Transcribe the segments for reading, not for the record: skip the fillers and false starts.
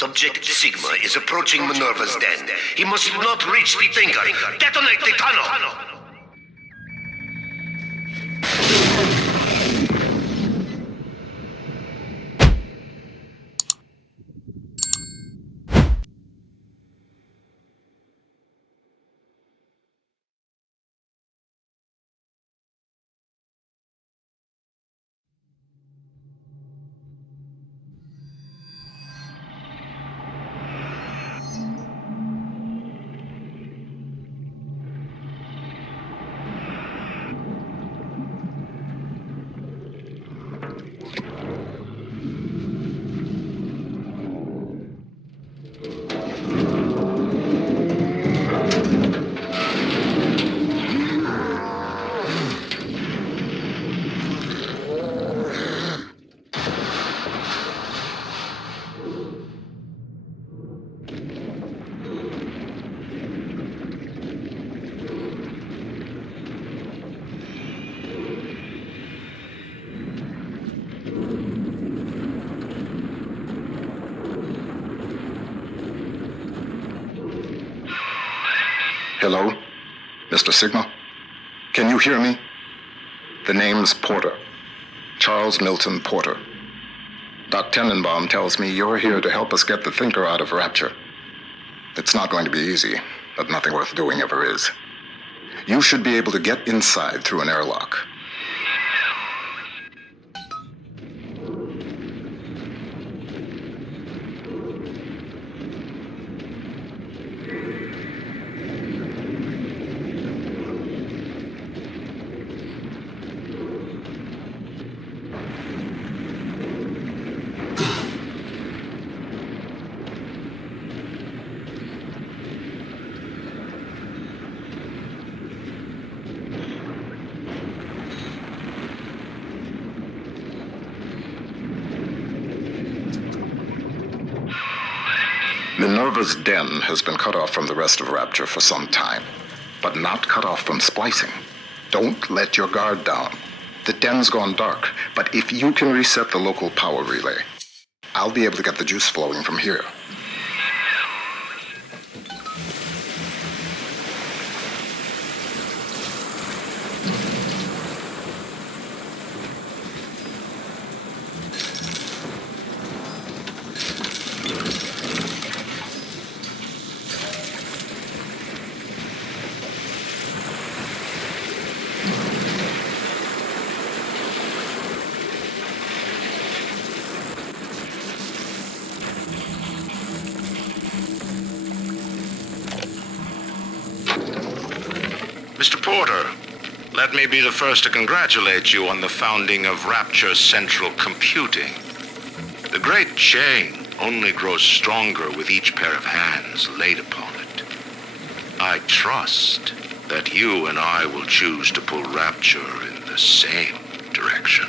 Subject Sigma is approaching Minerva's den. He must not reach the Thinker. Detonate the tunnel! Hello? Mr. Sigma? Can you hear me? The name's Porter. Charles Milton Porter. Doc Tenenbaum tells me you're here to help us get the Thinker out of Rapture. It's not going to be easy, but nothing worth doing ever is. You should be able to get inside through an airlock. Minerva's den has been cut off from the rest of Rapture for some time, but not cut off from splicing. Don't let your guard down. The den's gone dark, but if you can reset the local power relay, I'll be able to get the juice flowing from here. Mr. Porter, let me be the first to congratulate you on the founding of Rapture Central Computing. The great chain only grows stronger with each pair of hands laid upon it. I trust that you and I will choose to pull Rapture in the same direction.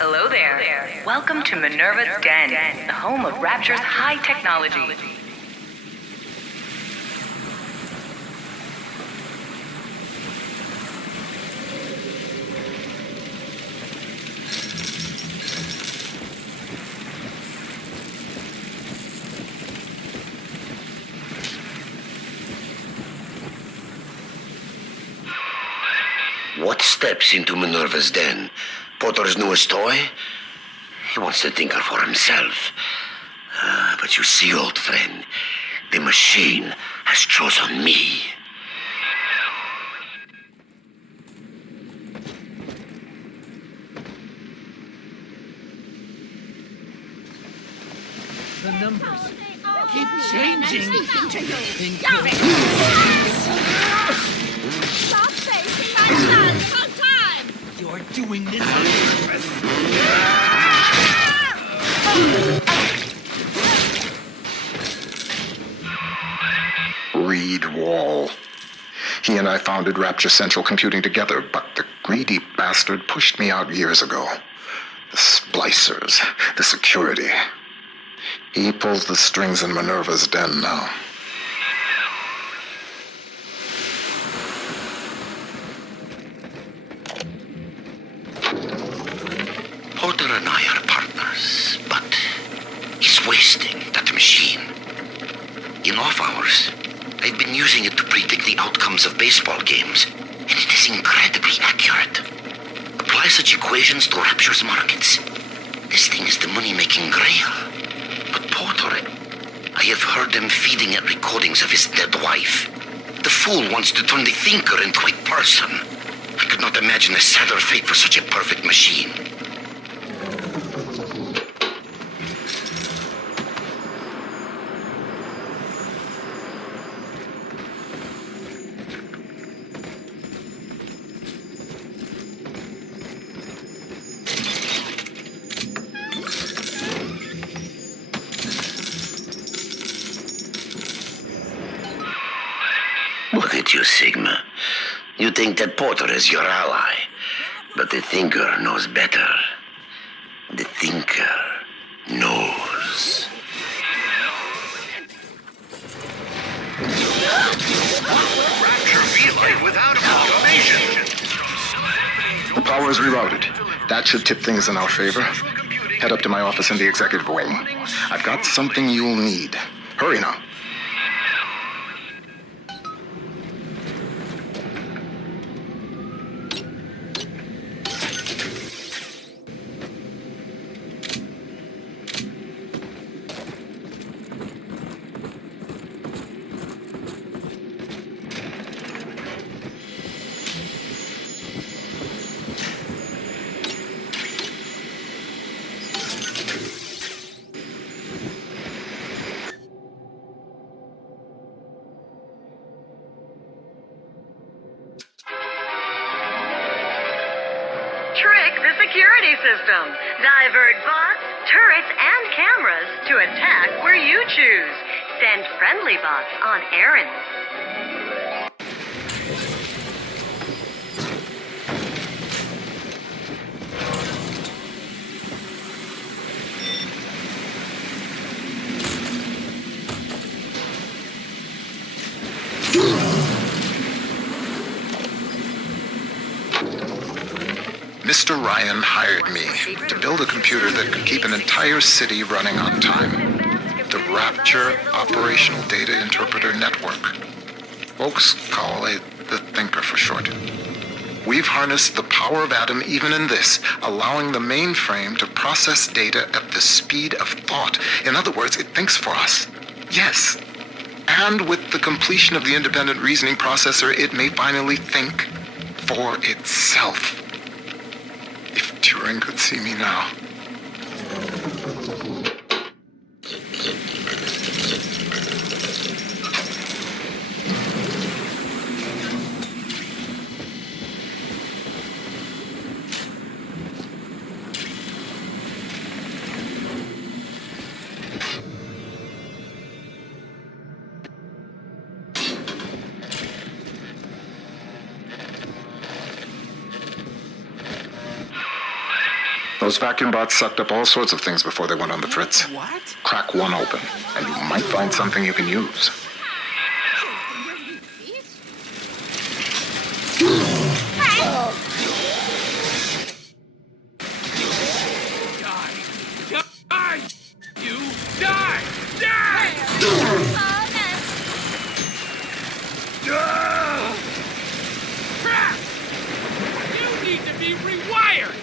Hello there. Welcome to Minerva's Den, the home of Rapture's high technology. What steps into Minerva's den? Potter's newest toy? He wants the Thinker for himself. But you see, old friend, the machine has chosen me. The numbers keep changing. Stop facing my son on time! You're doing this on purpose. Read wall. and I founded Rapture Central Computing together, but the greedy bastard pushed me out years ago. The splicers, the security. He pulls the strings in Minerva's den now. Porter and I are partners, but he's wasting that machine. In off hours, I've been using it to predict the outcomes of baseball games, and it is incredibly accurate. Apply such equations to Rapture's markets. This thing is the money-making grail. But Porter, I have heard him feeding it recordings of his dead wife. The fool wants to turn the thinker into a person. I could not imagine a sadder fate for such a perfect machine. Look at you, Sigma. You think that Porter is your ally, but the Thinker knows better. The Thinker knows. Rapture V-Light without automation. The power is rerouted. That should tip things in our favor. Head up to my office in the executive wing. I've got something you'll need. Hurry now. Trick the security system. Divert bots, turrets, and cameras to attack where you choose. Send friendly bots on errands. Mr. Ryan hired me to build a computer that could keep an entire city running on time. The Rapture Operational Data Interpreter Network. Folks call it the Thinker for short. We've harnessed the power of Atom even in this, allowing the mainframe to process data at the speed of thought. In other words, it thinks for us. Yes. And with the completion of the independent reasoning processor, it may finally think for itself. If Turing could see me now. Those vacuum bots sucked up all sorts of things before they went on the fritz. What? Crack one open, and you might find something you can use. Die! You die! Die! Crap! You need to be rewired!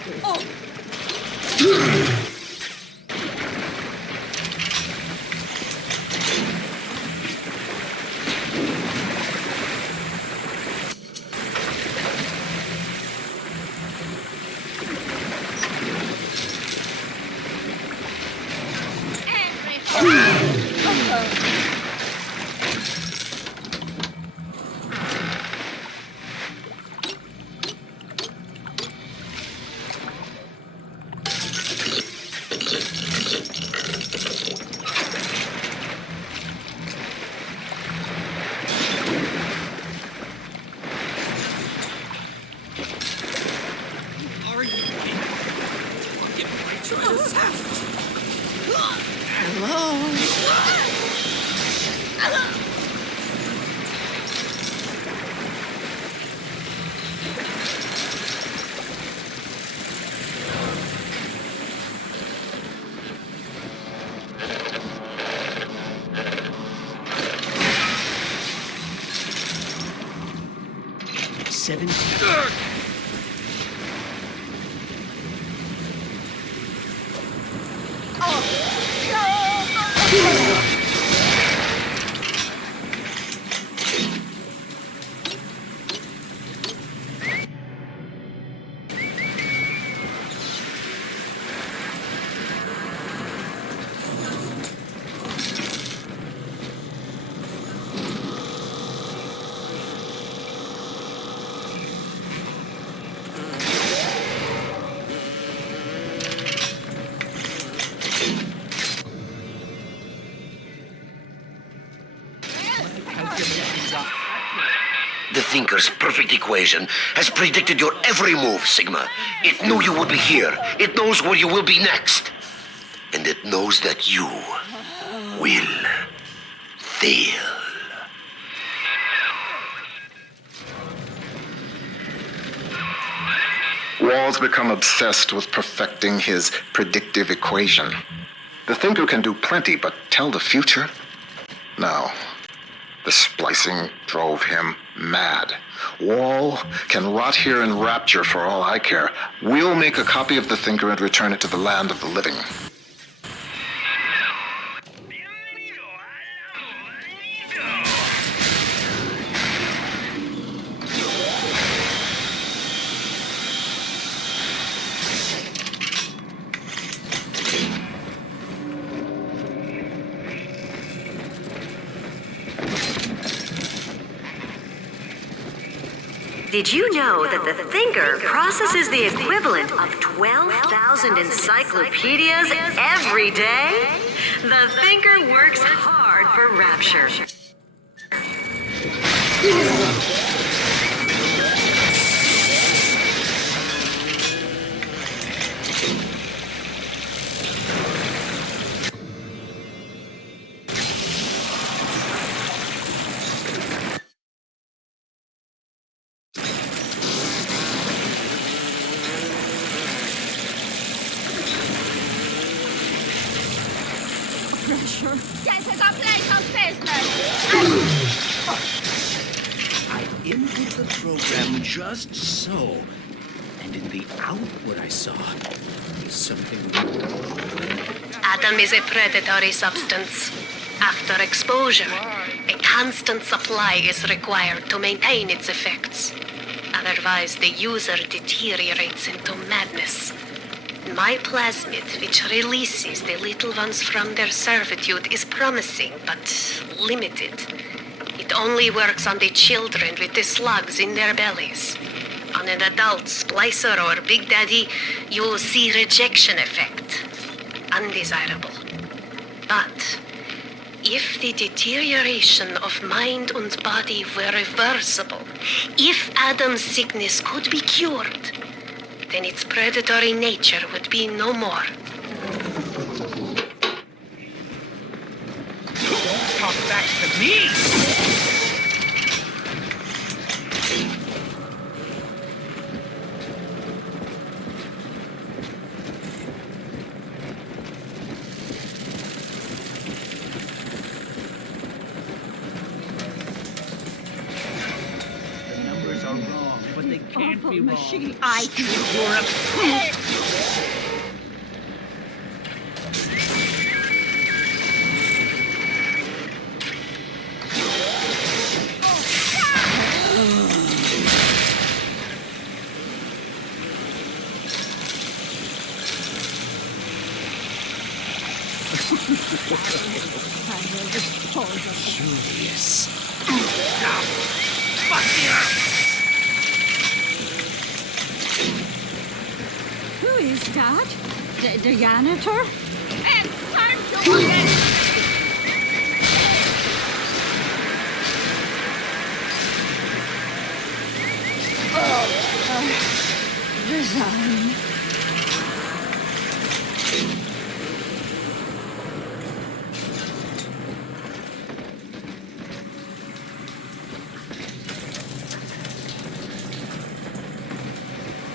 17. The Thinker's perfect equation has predicted your every move, Sigma. It knew you would be here. It knows where you will be next. And it knows that you will fail. Wall's become obsessed with perfecting his predictive equation. The Thinker can do plenty, but tell the future? No. The splicing drove him mad. Wall can rot here in Rapture for all I care. We'll make a copy of the Thinker and return it to the land of the living. Did you know that the Thinker processes the equivalent of 12,000 encyclopedias every day? The Thinker works hard for Rapture. This is a place of business. I input the program just so. And in the output I saw is something. Adam is a predatory substance. After exposure, a constant supply is required to maintain its effects. Otherwise, the user deteriorates into madness. My plasmid, which releases the little ones from their servitude, is promising, but limited. It only works on the children with the slugs in their bellies. On an adult splicer or Big Daddy, you'll see rejection effect. Undesirable. But if the deterioration of mind and body were reversible, if Adam's sickness could be cured, then its predatory nature would be no more. Don't talk back to me! The numbers are wrong, but they can't be wrong. Machine. You're a brute. Curious. Who is that? The janitor? It's time to win! Design.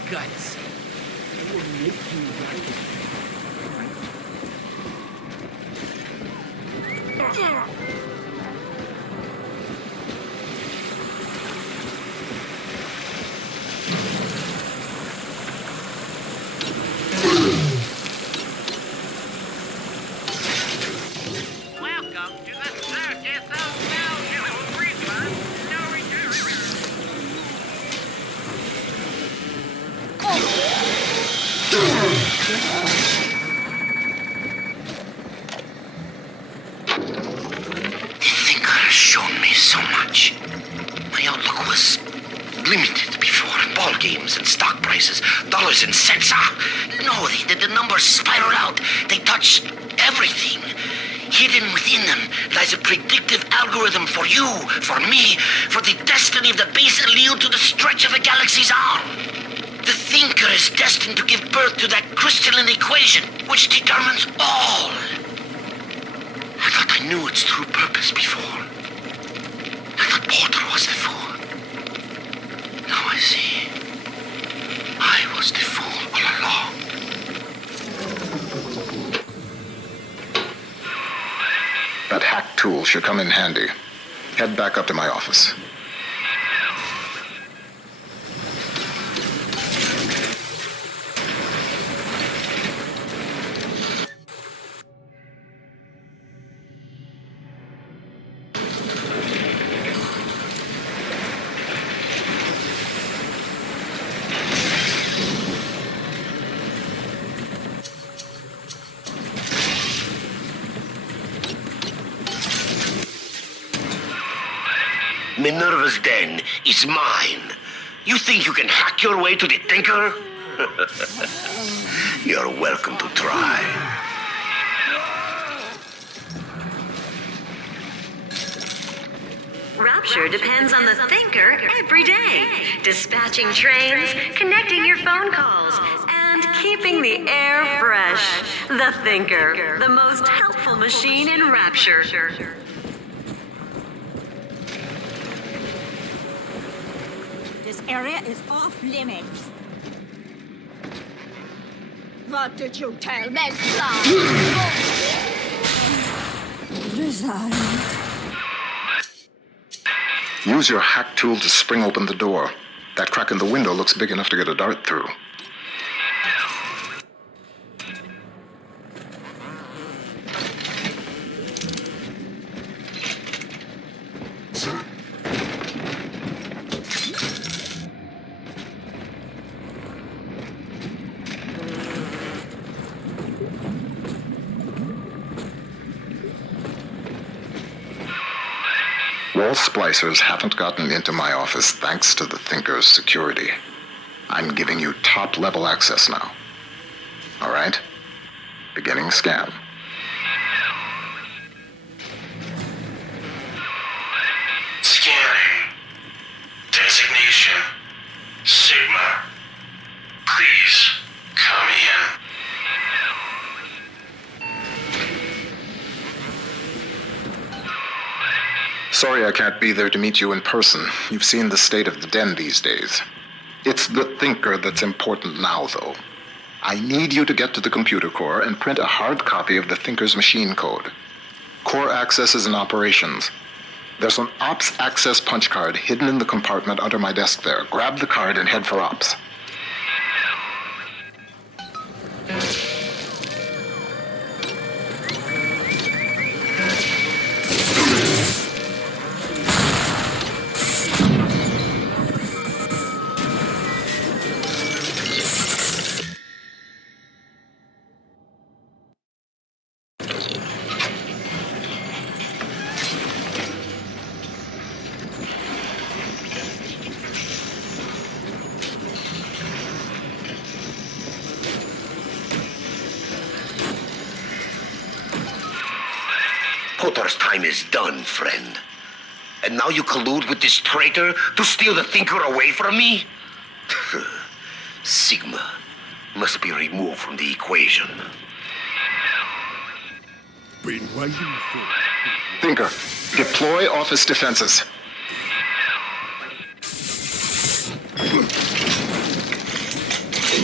Guts. It will make you right. limited before. Ball games and stock prices, dollars and cents. No, the numbers spiral out. They touch everything. Hidden within them lies a predictive algorithm for you, for me, for the destiny of the base allele to the stretch of a galaxy's arm. The thinker is destined to give birth to that crystalline equation, which determines all. I thought I knew its true purpose before. I thought Porter was the fool. Now I see. I was the fool all along. That hack tool should come in handy. Head back up to my office. Minerva's den is mine. You think you can hack your way to the Thinker? You're welcome to try. Rapture depends on the Thinker every day. Dispatching trains, connecting your phone calls, and keeping the air fresh. The Thinker, the most helpful machine in Rapture. This area is off limits. What did you tell me, Resign. Use your hack tool to spring open the door. That crack in the window looks big enough to get a dart through. Wall splicers haven't gotten into my office thanks to the Thinker's security. I'm giving you top-level access now. All right? Beginning scan. Scanning. Designation. Sigma. Please, come in. Sorry I can't be there to meet you in person. You've seen the state of the den these days. It's the Thinker that's important now, though. I need you to get to the computer core and print a hard copy of the Thinker's machine code. Core accesses and operations. There's an Ops access punch card hidden in the compartment under my desk there. Grab the card and head for Ops. Potter's time is done, friend. And now you collude with this traitor to steal the Thinker away from me? Sigma must be removed from the equation. Been waiting for. Thinker, deploy office defenses.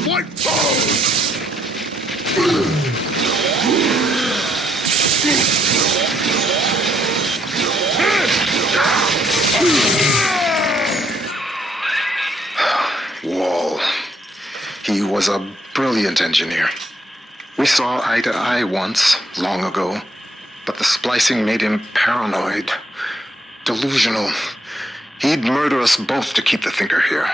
Fight forward! Wall. He was a brilliant engineer. We saw eye to eye once, long ago, but the splicing made him paranoid, delusional. He'd murder us both to keep the Thinker here.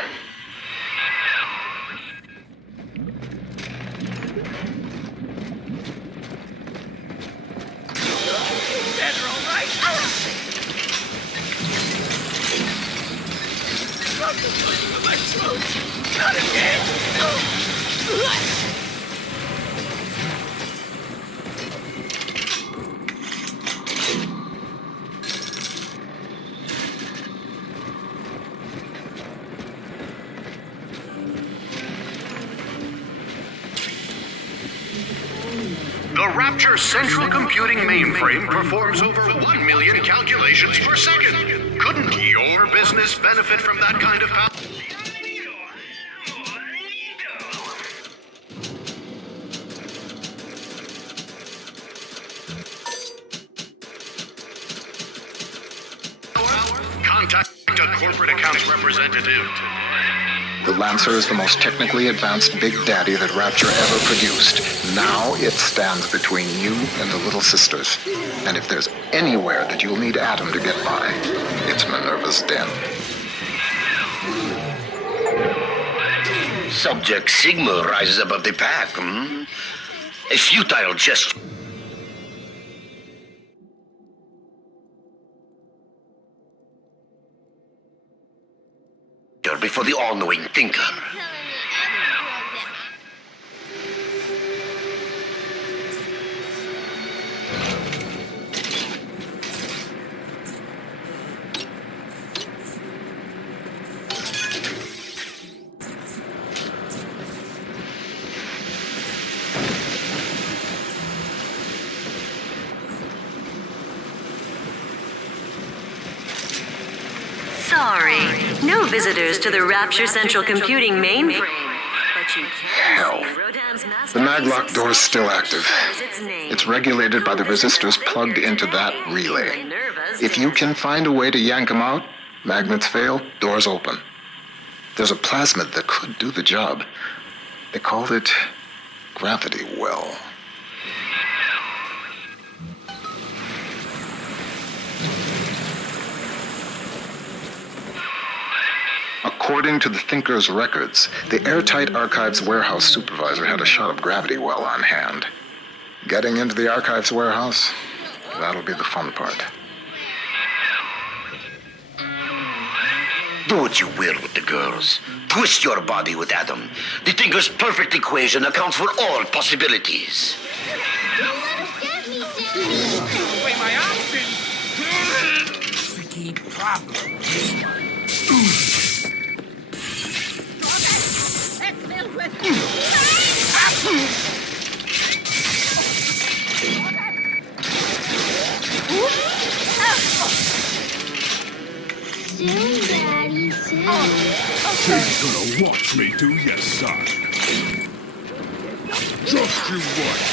Electrodes! Not again! The Rapture central computing mainframe performs over 1 million calculations per second. Couldn't your business benefit from that kind of power? Contact a corporate accounts representative. The Lancer is the most technically advanced Big Daddy that Rapture ever produced. Now it stands between you and the Little Sisters. And if there's anywhere that you'll need Adam to get by, it's Minerva's den. Subject Sigma rises above the pack, A futile gesture. Before the all-knowing thinker. Sorry, no visitors to the Rapture Central Computing mainframe. But you Hell. The maglock door is still active. It's regulated by the resistors plugged into that relay. If you can find a way to yank them out, magnets fail, doors open. There's a plasmid that could do the job. They called it Gravity Well. According to the Thinker's records, the Airtight Archives warehouse supervisor had a shot of Gravity Well on hand. Getting into the Archives warehouse, that'll be the fun part. Do what you will with the girls. Twist your body with Adam. The Thinker's perfect equation accounts for all possibilities. Don't let us get me, Sammy! Give away my options! Tricky problem, this one. It's filled with... Soon, Daddy, soon. She's gonna watch me do your son. Just you watch.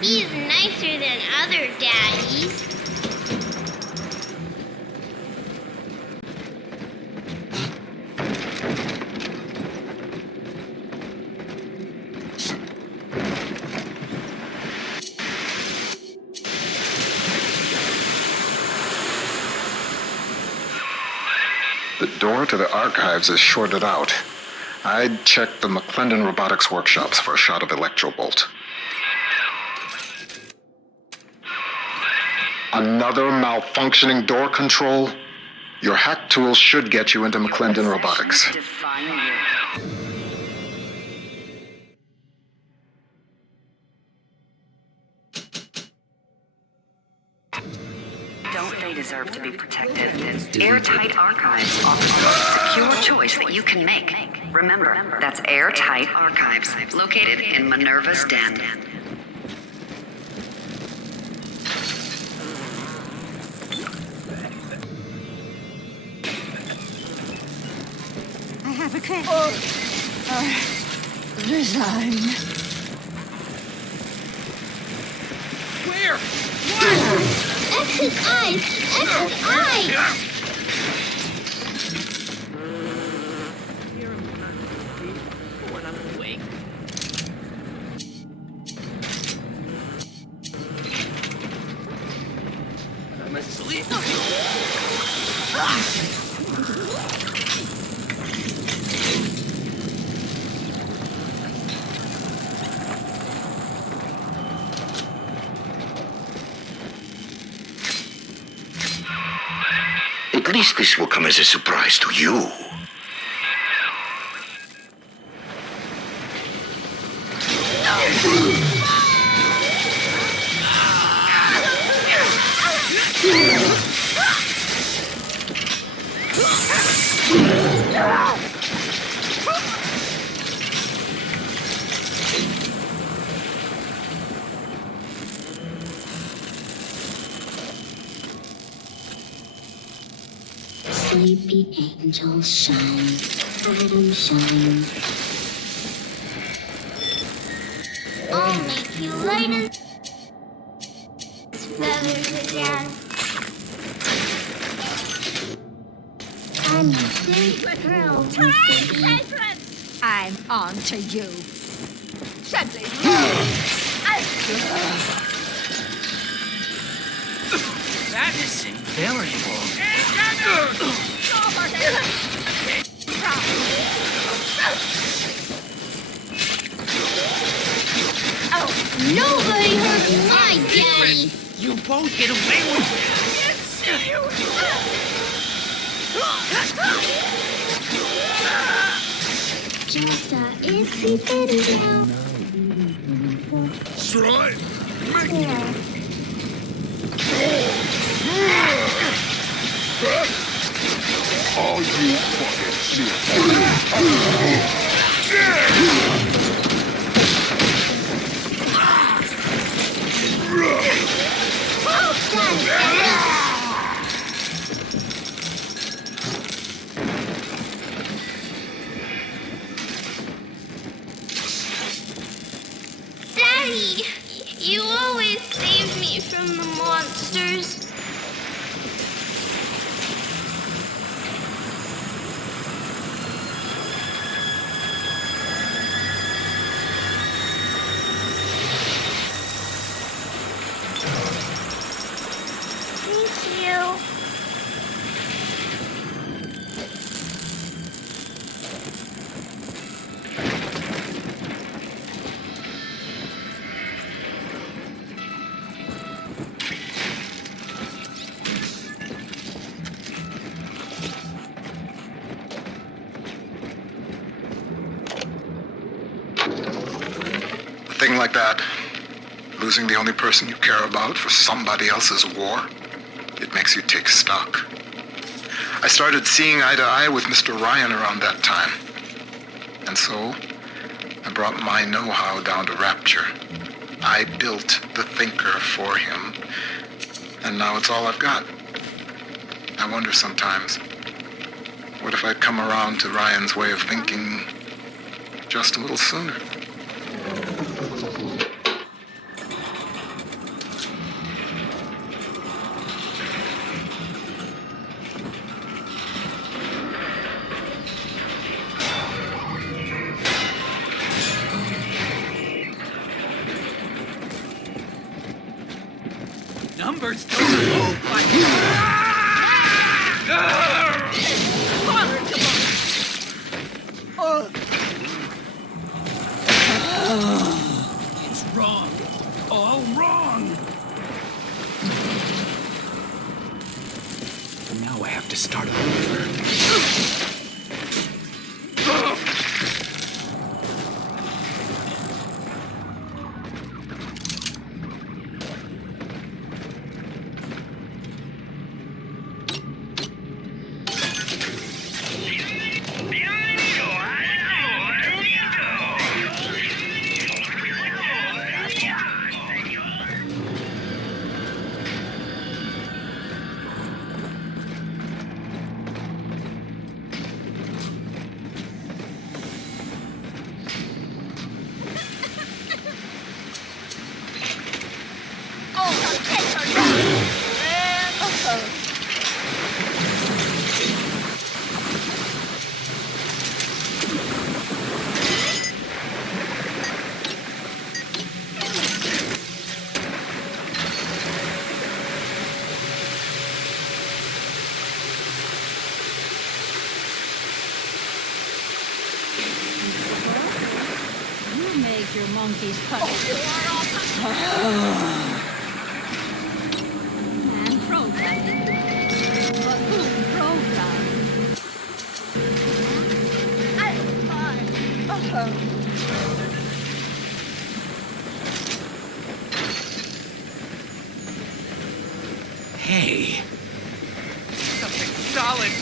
He's nicer than other daddies. The door to the Archives is shorted out. I'd check the McClendon Robotics workshops for a shot of Electrobolt. Another malfunctioning door control? Your hack tools should get you into McClendon Robotics. Don't they deserve to be protected? Airtight Archives offer a secure choice that you can make. Remember, that's Airtight Archives, located in Minerva's den. I have a design. Where? X's eyes! X's eyes! least this will come as a surprise to you. Sleepy angels shine, Adam shine. I'll make you light as feathers again. I'm a big girl, baby. I'm on to you. Gently. That is invaluable. Nobody hurt my daddy. You won't get away with it. Just a itsy bitty now. Strike! There. All you fucking shit. Daddy, you always save me from the monsters. Thank you. A thing like that, losing the only person you care about for somebody else's war, it makes you take stock. I started seeing eye to eye with Mr. Ryan around that time. And so, I brought my know-how down to Rapture. I built the thinker for him, and now it's all I've got. I wonder sometimes, what if I'd come around to Ryan's way of thinking just a little sooner? Numbers don't move like It's wrong. All wrong. Now I have to start over. Your monkey's puppy. Man programmed. But who Hey. Something solid.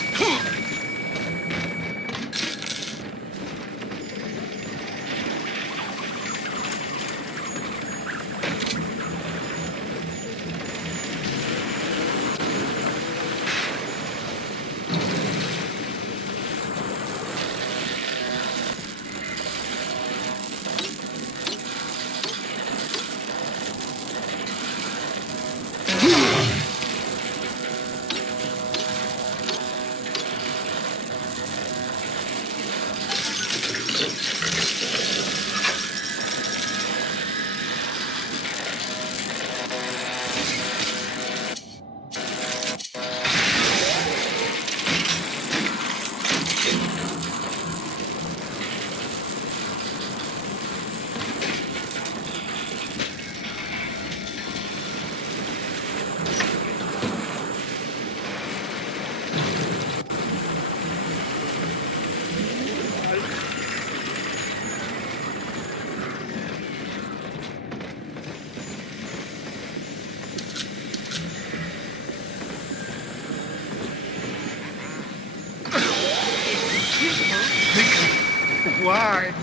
Why?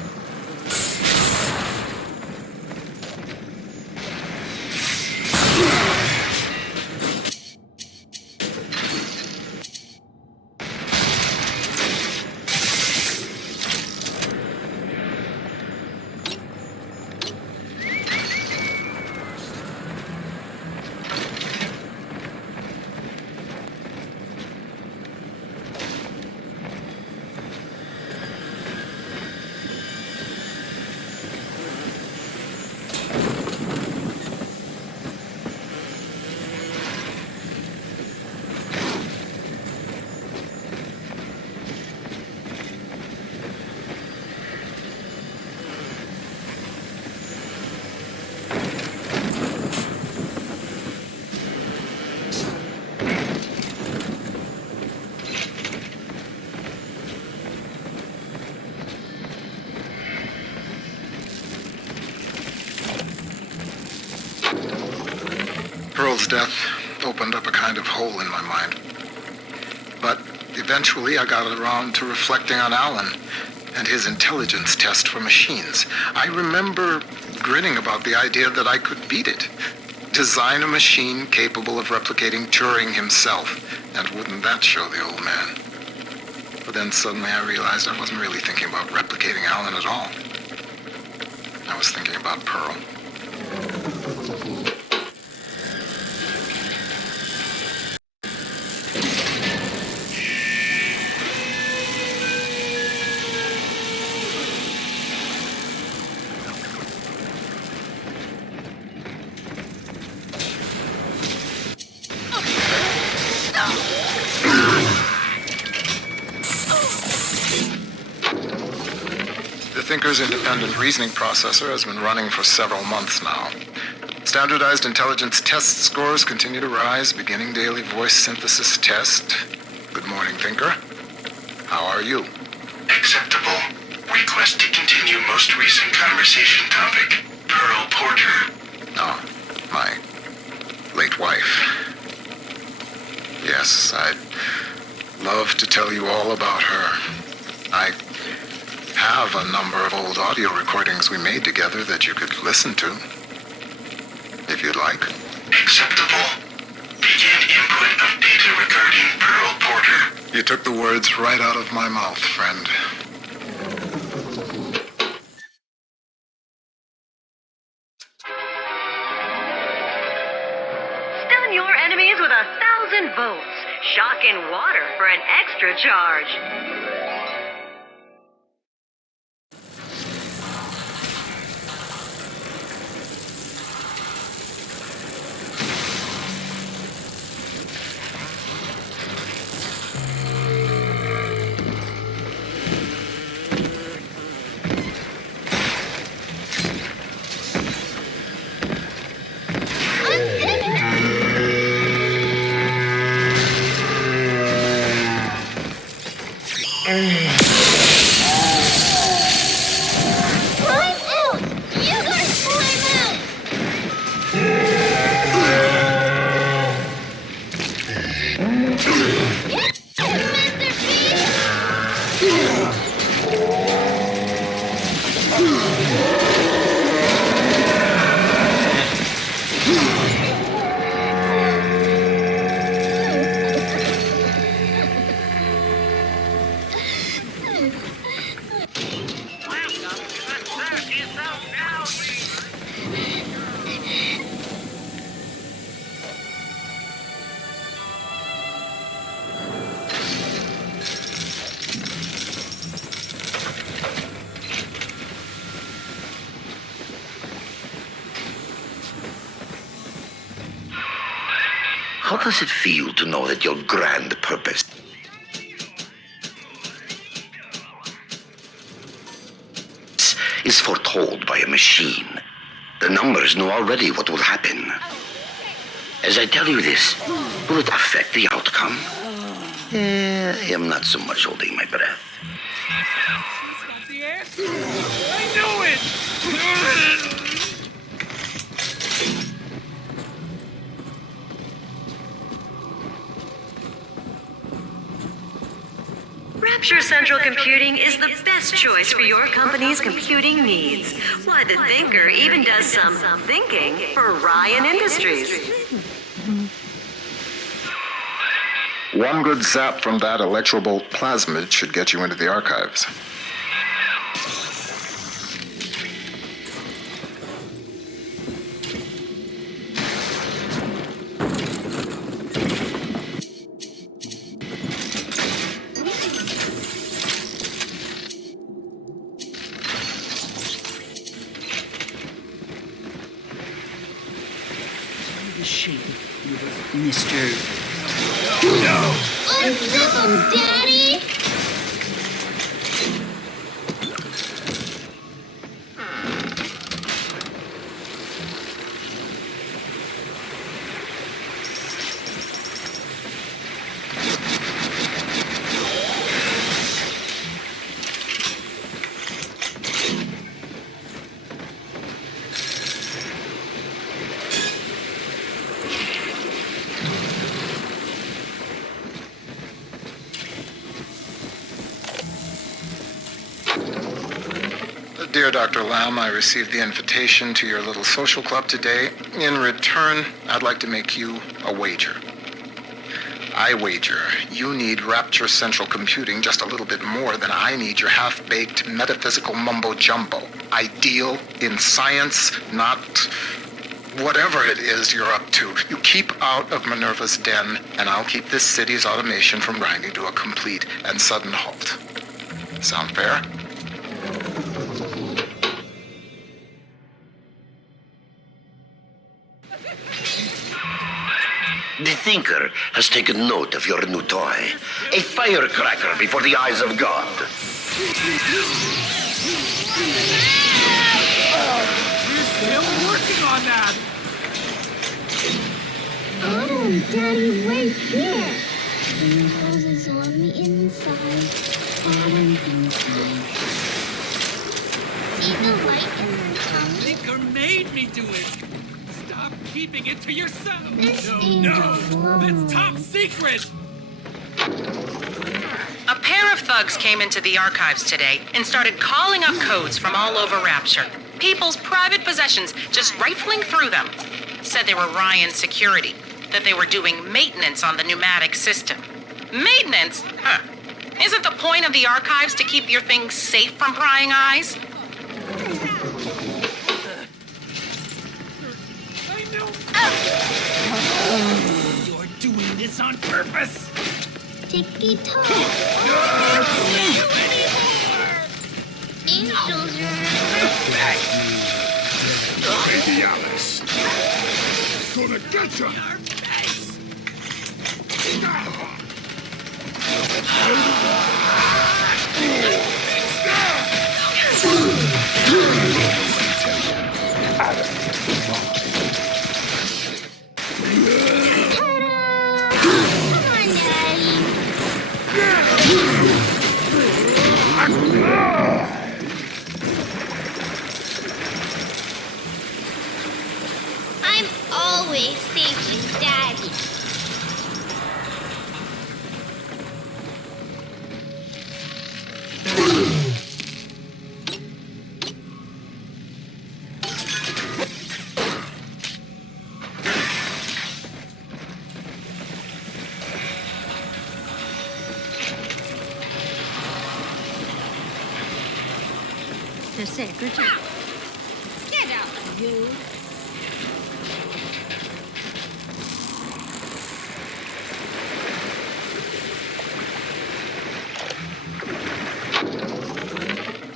Pearl's death opened up a kind of hole in my mind. But eventually I got around to reflecting on Alan and his intelligence test for machines. I remember grinning about the idea that I could beat it. Design a machine capable of replicating Turing himself. And wouldn't that show the old man? But then suddenly I realized I wasn't really thinking about replicating Alan at all. I was thinking about Pearl. The Thinker's independent reasoning processor has been running for several months now. Standardized intelligence test scores continue to rise, beginning daily voice synthesis test. Good morning, Thinker. How are you? Acceptable. Request to continue most recent conversation topic. Pearl Porter. Oh, my late wife. Yes, I'd love to tell you all about her. I have a number of old audio recordings we made together that you could listen to, if you'd like. Acceptable. Begin input of data regarding Pearl Porter. You took the words right out of my mouth, friend. Stun your enemies with 1,000 volts. Shock in water for an extra charge. How does it feel to know that your grand purpose is foretold by a machine? The numbers know already what will happen. As I tell you this, will it affect the outcome? I am not so much holding my breath. That's the answer. I knew it! Rapture Central Computing is the best choice for your company's computing needs. Why, the Thinker even does some thinking for Ryan Industries. One good zap from that electrobolt plasmid should get you into the archives. The shape of Mr. No! Unravel, Daddy! Dear Dr. Lamb, I received the invitation to your little social club today. In return, I'd like to make you a wager. I wager you need Rapture Central Computing just a little bit more than I need your half-baked metaphysical mumbo-jumbo. Ideal in science, not whatever it is you're up to. You keep out of Minerva's den, and I'll keep this city's automation from grinding to a complete and sudden halt. Sound fair? The Thinker has taken note of your new toy. A firecracker before the eyes of God. We're still working on that! Oh, Daddy, wait here. The hose is on the inside, bottom inside. See the light in the tongue? Thinker made me do it! Stop keeping it to yourself! No, That's top secret! A pair of thugs came into the archives today and started calling up codes from all over Rapture. People's private possessions, just rifling through them. Said they were Ryan security, that they were doing maintenance on the pneumatic system. Maintenance? Huh. Isn't the point of the archives to keep your things safe from prying eyes? You're doing this on purpose! Ticky-tock. Angels Baby Alice. Gonna get you. I'm always saving Daddy. The secretary. Get out, you.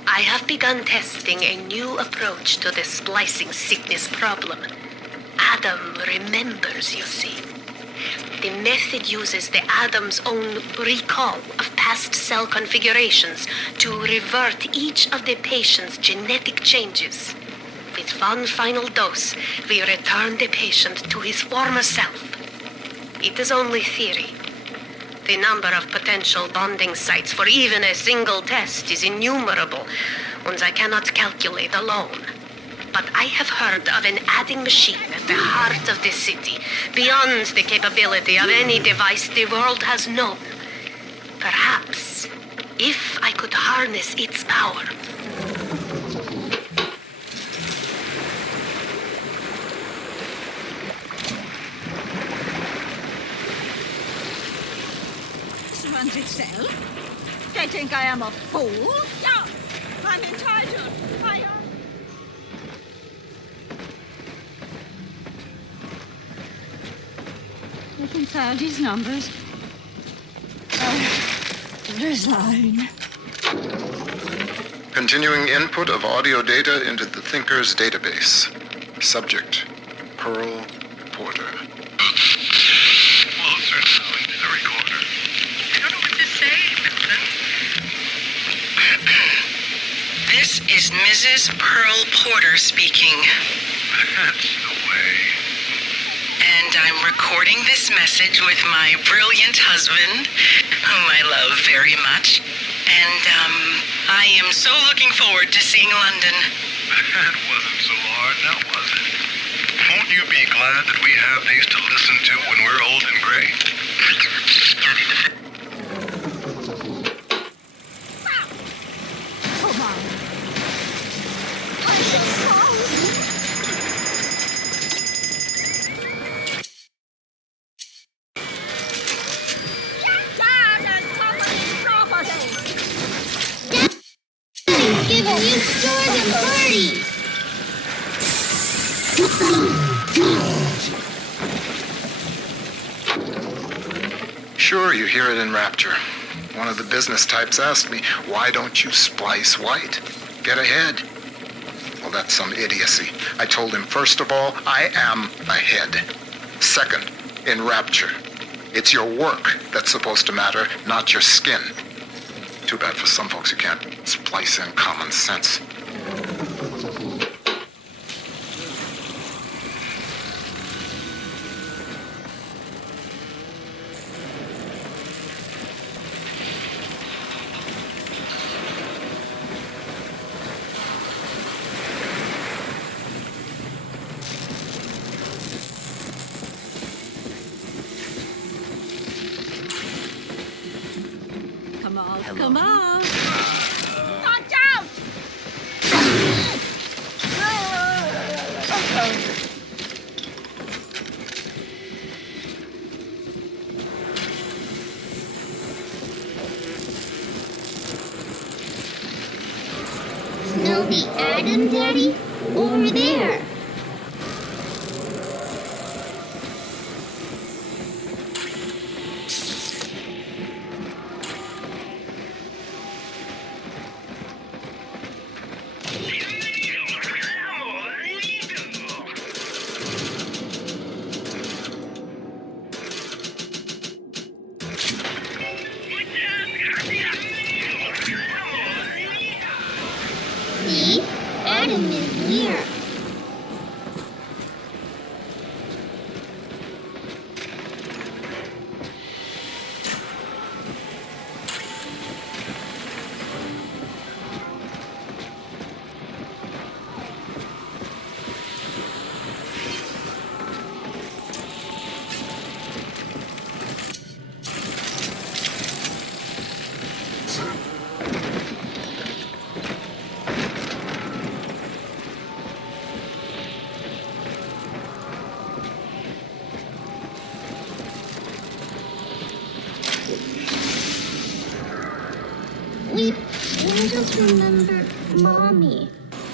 I have begun testing a new approach to the splicing sickness problem. Adam remembers, you see. The method uses the atom's own recall of past cell configurations to revert each of the patient's genetic changes. With one final dose, we return the patient to his former self. It is only theory. The number of potential bonding sites for even a single test is innumerable, and I cannot calculate alone. But I have heard of an adding machine at the heart of the city, beyond the capability of any device the world has known. Perhaps, if I could harness its power. Runs itself? They think I am a fool? Yeah, I'm entitled. Reconcile these numbers. Resign. Continuing input of audio data into the Thinker's database. Subject, Pearl Porter. Closer now into the recorder. I don't know what to say, Vincent. This is Mrs. Pearl Porter speaking. That's the way. And I'm recording this message with my brilliant husband, whom I love very much. And, I am so looking forward to seeing London. That wasn't so hard, now was it? Won't you be glad that we have these to listen to when we're old and gray? Come on. Giving you stores and parties. Sure, you hear it in Rapture. One of the business types asked me, why don't you splice white? Get ahead. Well, that's some idiocy. I told him, first of all, I am ahead. Second, in Rapture, it's your work that's supposed to matter, not your skin. Too bad for some folks who can't splice in common sense. Come on, Hello. come on. Watch out! Smell the atom, Daddy? Over there. See? Adam is here. We just remembered Mommy.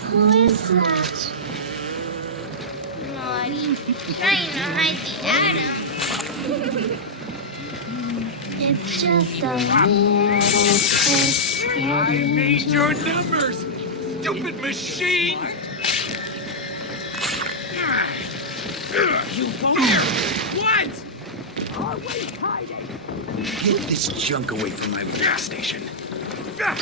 Who is that? Naughty. Trying to hide the atom. It's just a little I need your numbers, stupid machine! You won't. What? always hiding. Get this junk away from my gas station. I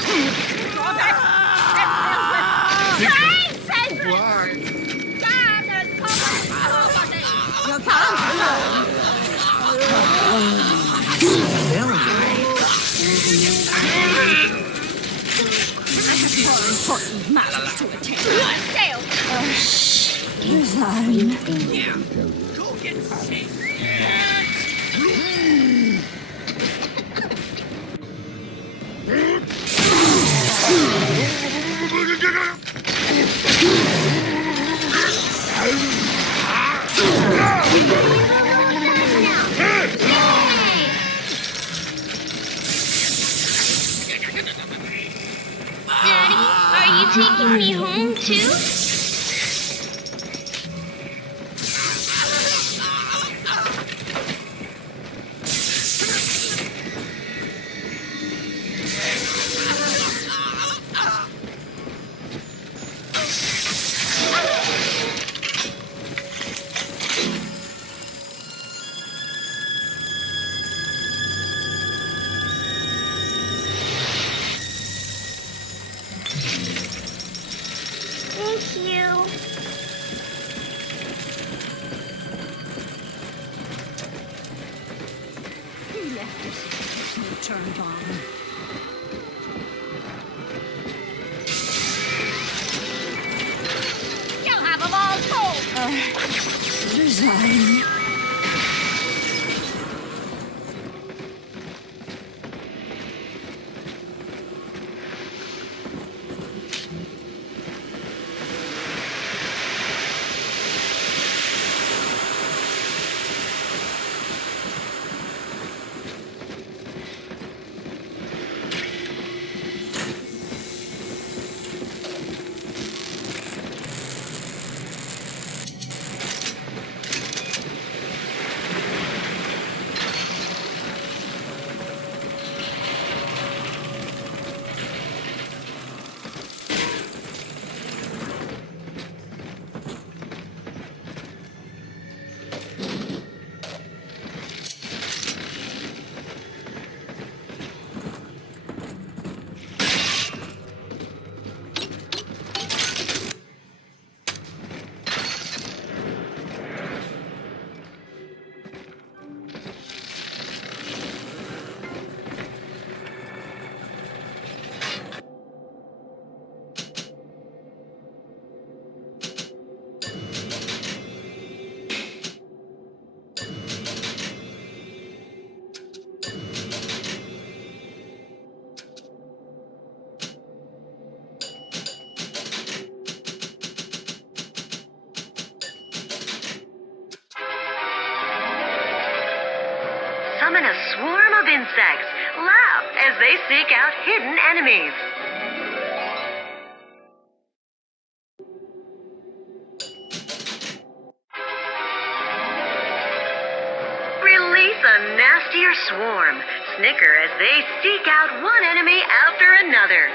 have more important matters to attend. Sail! Resign. Go get safe. Daddy, are you taking me home too? Thank you. He left us when he turned on. You'll have them all told. Resign. Summon a swarm of insects. Laugh as they seek out hidden enemies. Release a nastier swarm. Snicker as they seek out one enemy after another.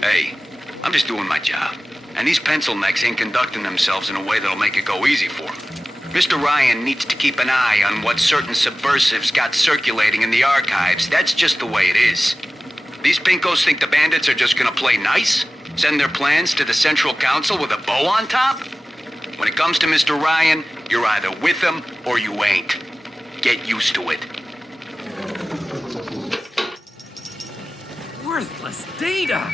Hey, I'm just doing my job. And these pencil necks ain't conducting themselves in a way that'll make it go easy for them. Mr. Ryan needs to keep an eye on what certain subversives got circulating in the archives. That's just the way it is. These pinkos think the bandits are just gonna play nice? Send their plans to the Central Council with a bow on top? When it comes to Mr. Ryan, you're either with him or you ain't. Get used to it. Worthless data!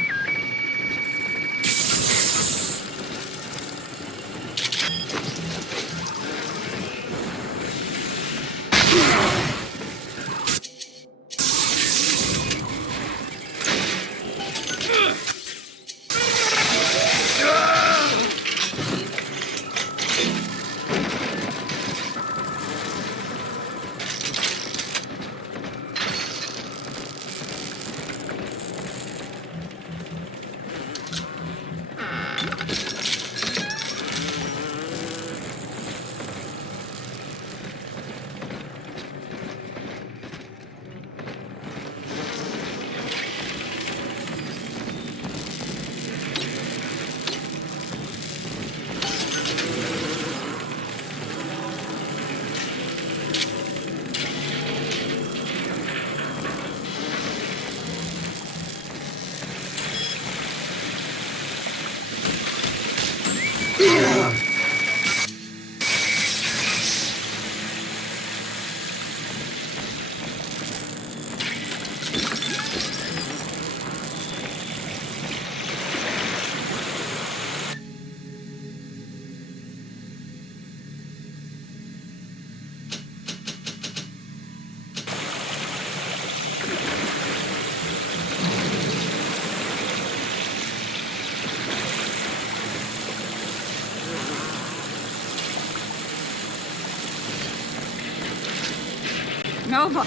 Nova.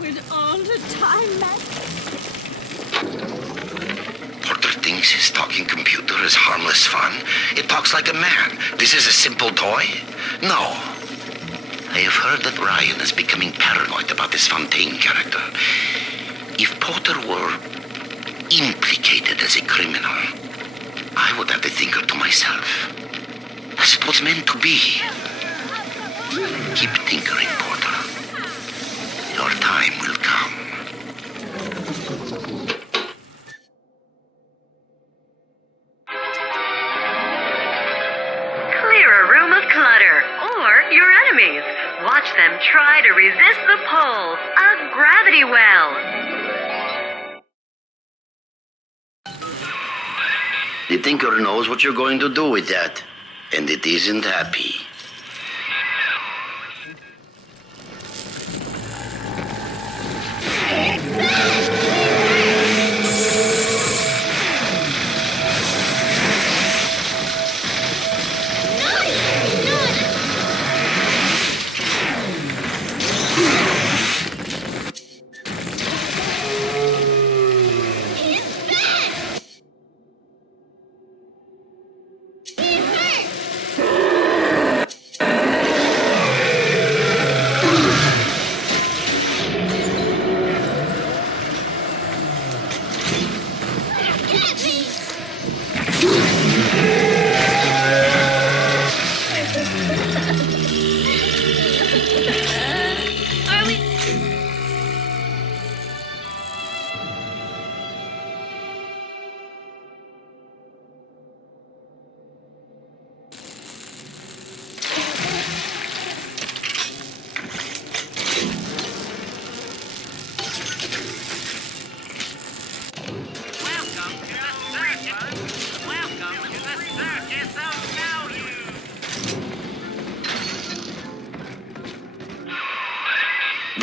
With all the time left. Porter thinks his talking computer is harmless fun. It talks like a man. This is a simple toy? No. I have heard that Ryan is becoming paranoid about this Fontaine character. If Porter were implicated as a criminal, I would have the thinker to myself. As it was meant to be. Keep tinkering, Porter. Your time will come. Clear a room of clutter, or your enemies. Watch them try to resist the pull of Gravity Well. The Tinker knows what you're going to do with that, and it isn't happy.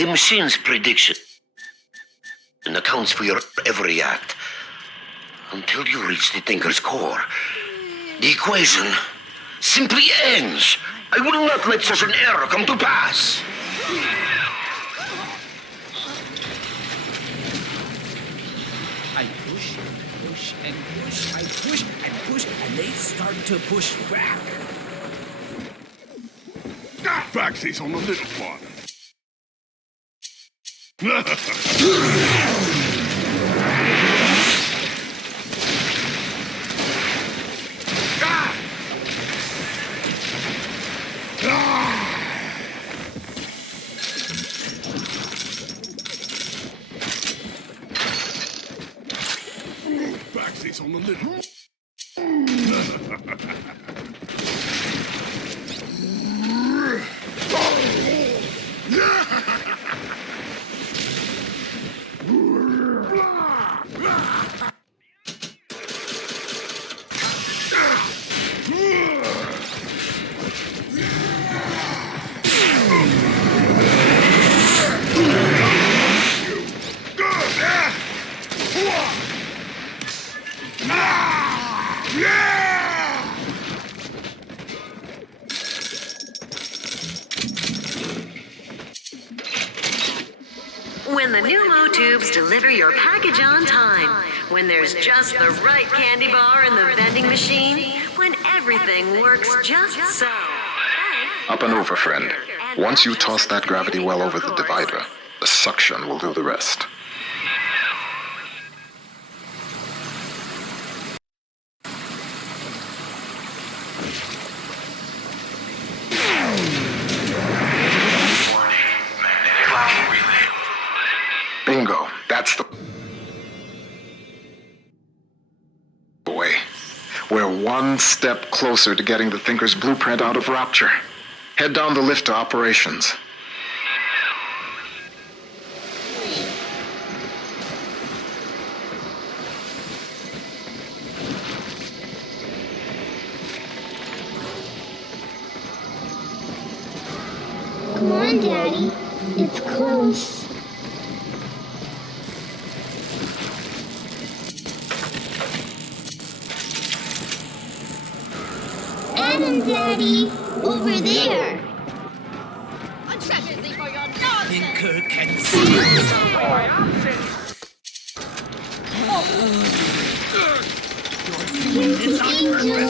The machine's prediction accounts for your every act until you reach the Thinker's core. The equation simply ends. I will not let such an error come to pass. I push and push and push. I push and push, and they start to push back. Backsies on the little one. Backsies on the little. When the new Moo Tubes deliver your package on time, when there's just the right candy bar in the vending machine, when everything works just so. Up and over, friend. Once you toss that gravity well over the divider, the suction will do the rest. Bingo. That's the way. We're one step closer to getting the Thinker's blueprint out of Rapture. Head down the lift to operations. Come on, Daddy. It's close. Adam, Daddy, over there. Thinker can see. Doing this on purpose.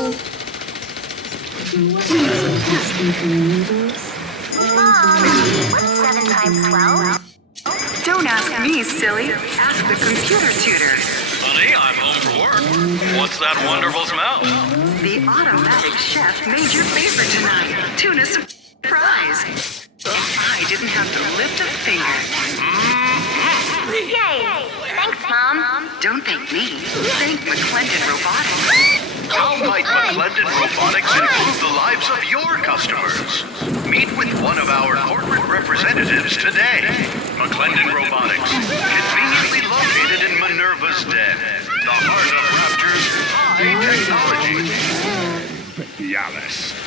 Mom, what's 7 times 12? Don't ask me, silly. Ask the computer tutor. Honey, I'm home from work. What's that wonderful smell? The automatic chef made your favorite tonight. Tuna surprise. I didn't have to lift a finger. Yay! Thanks, Mom. Don't thank me. Thank McClendon Robotics. How might McClendon Robotics improve the lives of your customers? Meet with one of our corporate representatives today. McClendon Robotics, conveniently located in Minerva's Den, the heart of Rapture's high technology. The Alice.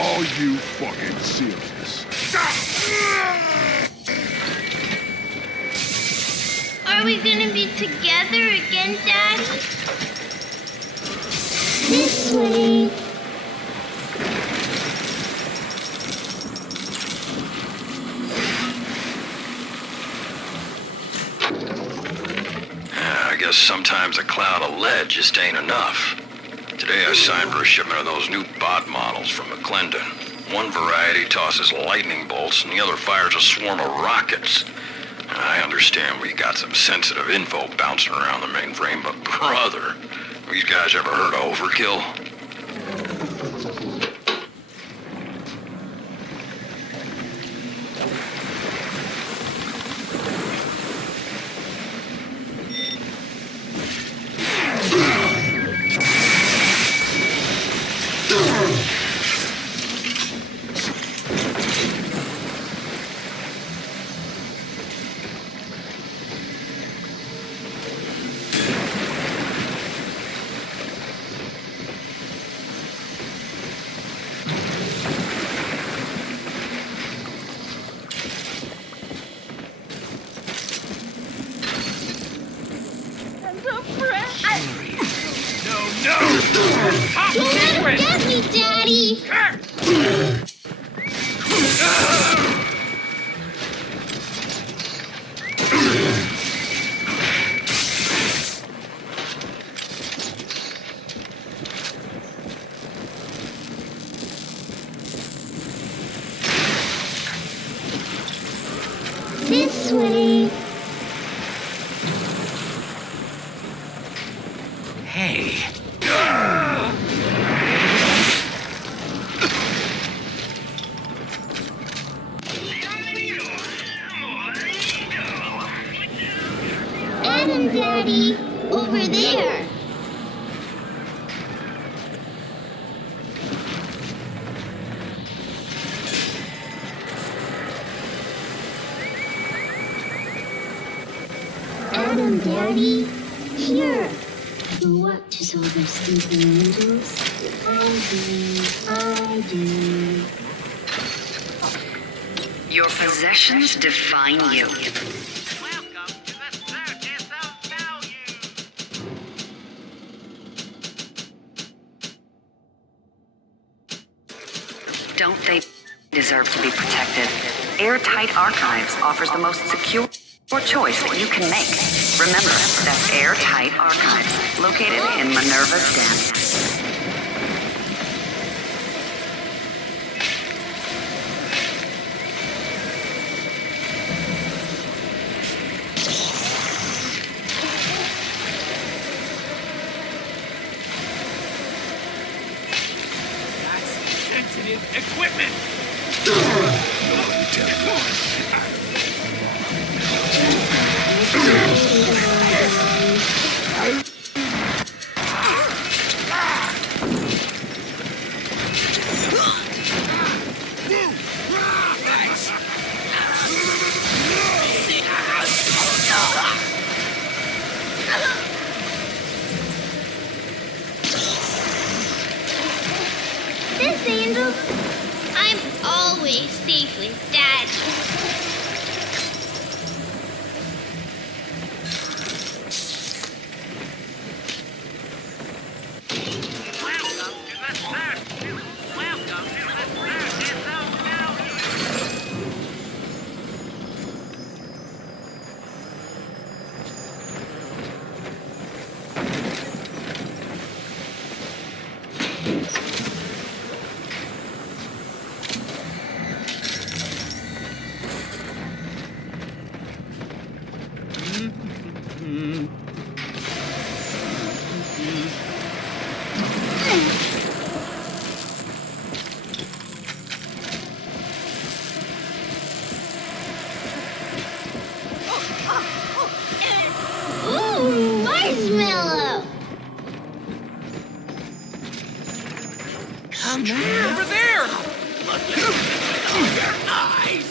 Are you fucking serious? Are we gonna be together again, Daddy? This way. I guess sometimes a cloud of lead just ain't enough. Today I signed for a shipment of those new bot models from McClendon. One variety tosses lightning bolts and the other fires a swarm of rockets. I understand we got some sensitive info bouncing around the mainframe, but brother, these guys ever heard of overkill? Daddy! This way. Hey. Adam, Daddy, over there. Adam, Daddy, here. You want to solve our stinking angels? I do. Your possessions define you. Don't they deserve to be protected? Airtight Archives offers the most secure choice that you can make. Remember, that's Airtight Archives, located in Minerva's Den. Sensitive equipment! This angel. I'm always safe with Daddy. Ooh, marshmallow! Come on! Over there! Look at your eyes!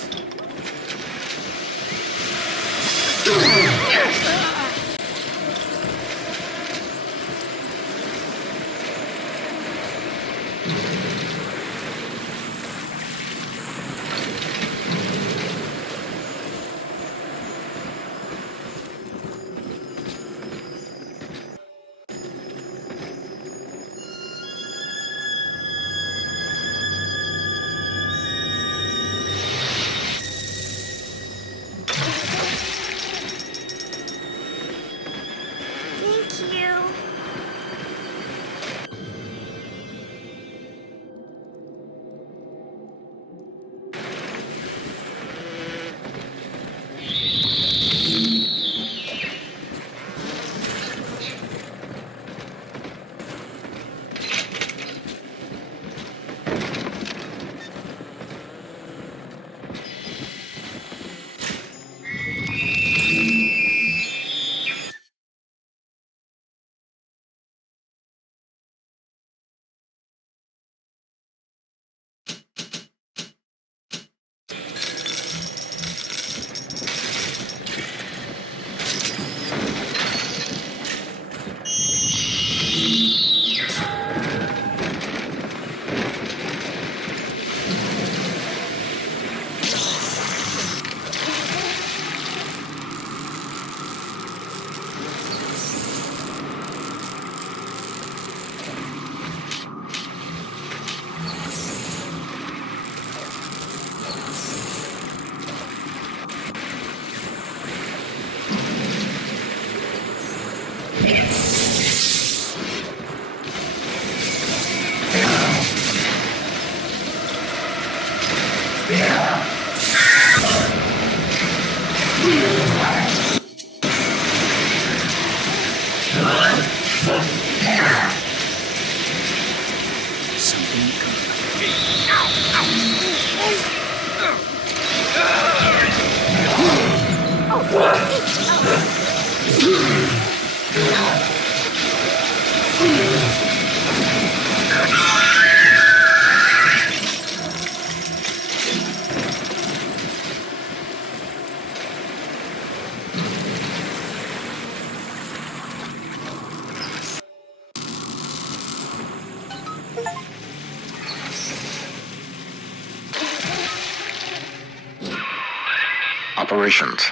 Operations.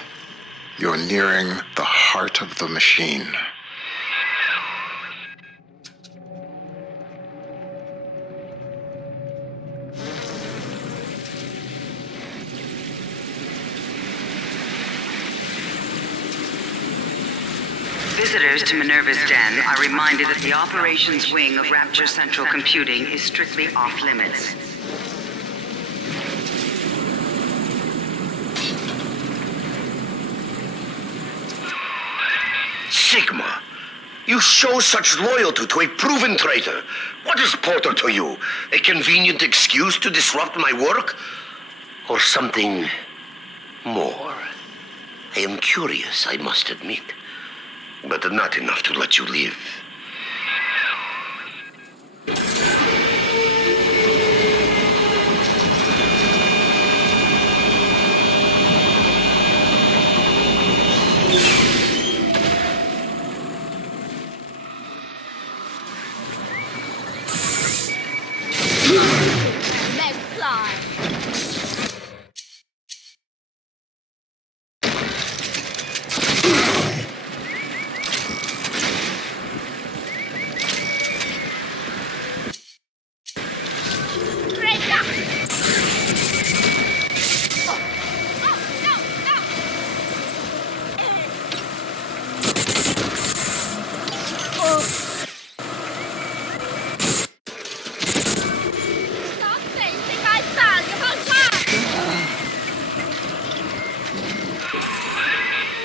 You're nearing the heart of the machine. Visitors to Minerva's Den are reminded that the operations wing of Rapture Central Computing is strictly off-limits. Sigma, you show such loyalty to a proven traitor. What is Porter to you? A convenient excuse to disrupt my work? Or something more? I am curious, I must admit. But not enough to let you live. Let's fly.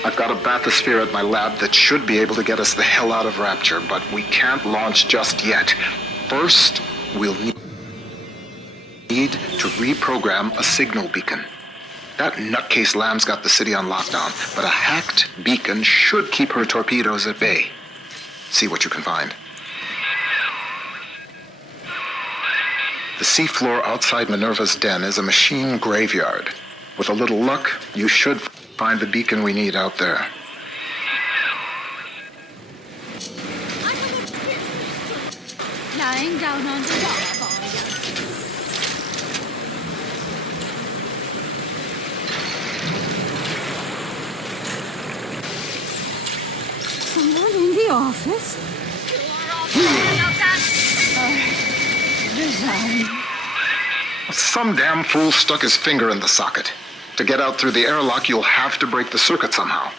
I've got a bathysphere at my lab that should be able to get us the hell out of Rapture, but we can't launch just yet. First, we'll need to reprogram a signal beacon. That nutcase Lamb's got the city on lockdown, but a hacked beacon should keep her torpedoes at bay. See what you can find. The seafloor outside Minerva's den is a machine graveyard. With a little luck, you should find the beacon we need out there. Lying down on the wall. Someone in the office? Design. Some damn fool stuck his finger in the socket. To get out through the airlock, you'll have to break the circuit somehow.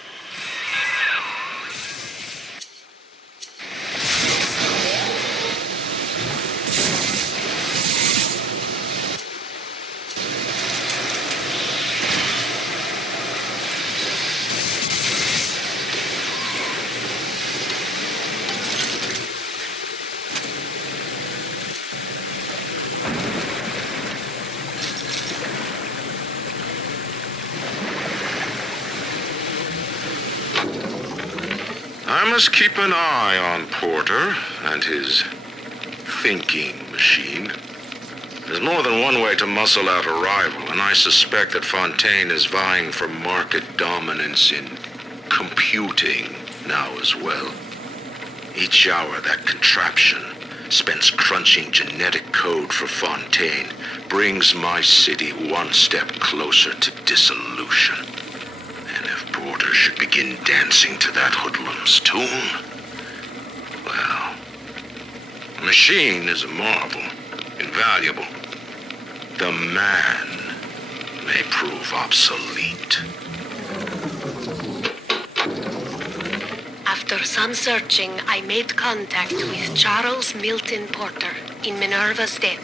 I must keep an eye on Porter and his thinking machine. There's more than one way to muscle out a rival, and I suspect that Fontaine is vying for market dominance in computing now as well. Each hour that contraption spends crunching genetic code for Fontaine brings my city one step closer to dissolution. And if Porter should begin dancing to that hoodlum's tune, well, the machine is a marvel, invaluable. The man may prove obsolete. After some searching, I made contact with Charles Milton Porter in Minerva's den.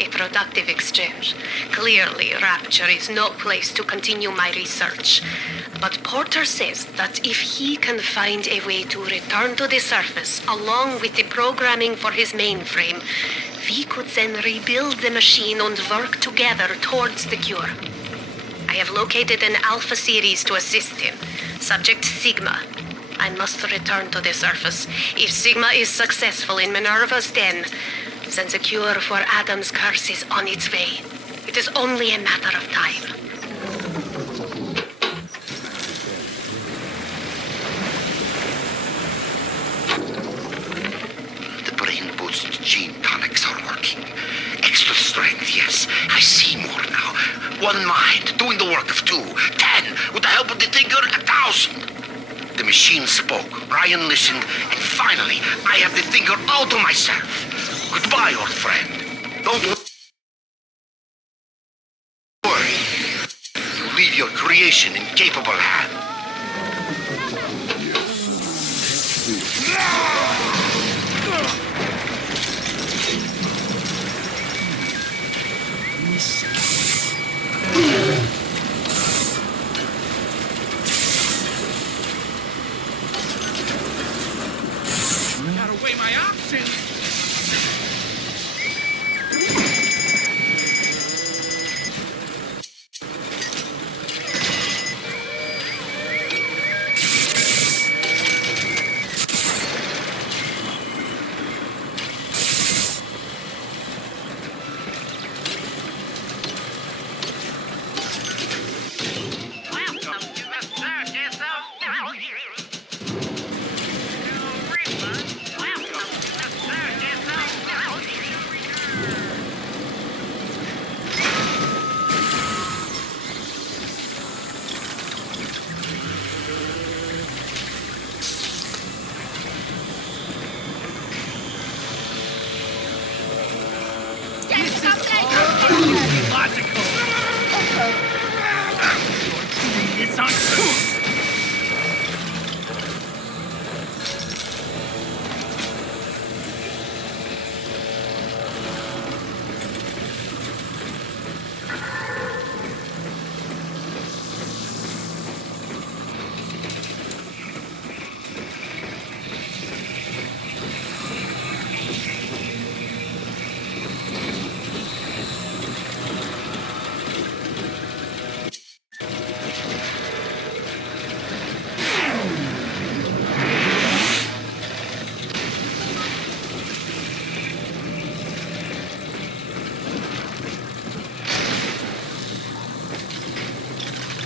A productive exchange. Clearly, Rapture is no place to continue my research. But Porter says that if he can find a way to return to the surface along with the programming for his mainframe, we could then rebuild the machine and work together towards the cure. I have located an Alpha series to assist him. Subject Sigma. I must return to the surface. If Sigma is successful in Minerva's den, then the cure for Adam's curse is on its way. It is only a matter of time. The brain boost gene tonics are working. Extra strength, yes. I see more now. One mind, doing the work of 2. 10, with the help of the Thinker, 1,000. The machine spoke, Ryan listened, and finally, I have the Thinker all to myself. Goodbye, old friend. Don't worry. You leave your creation in capable hands. Gotta weigh my options. Logical. It's on.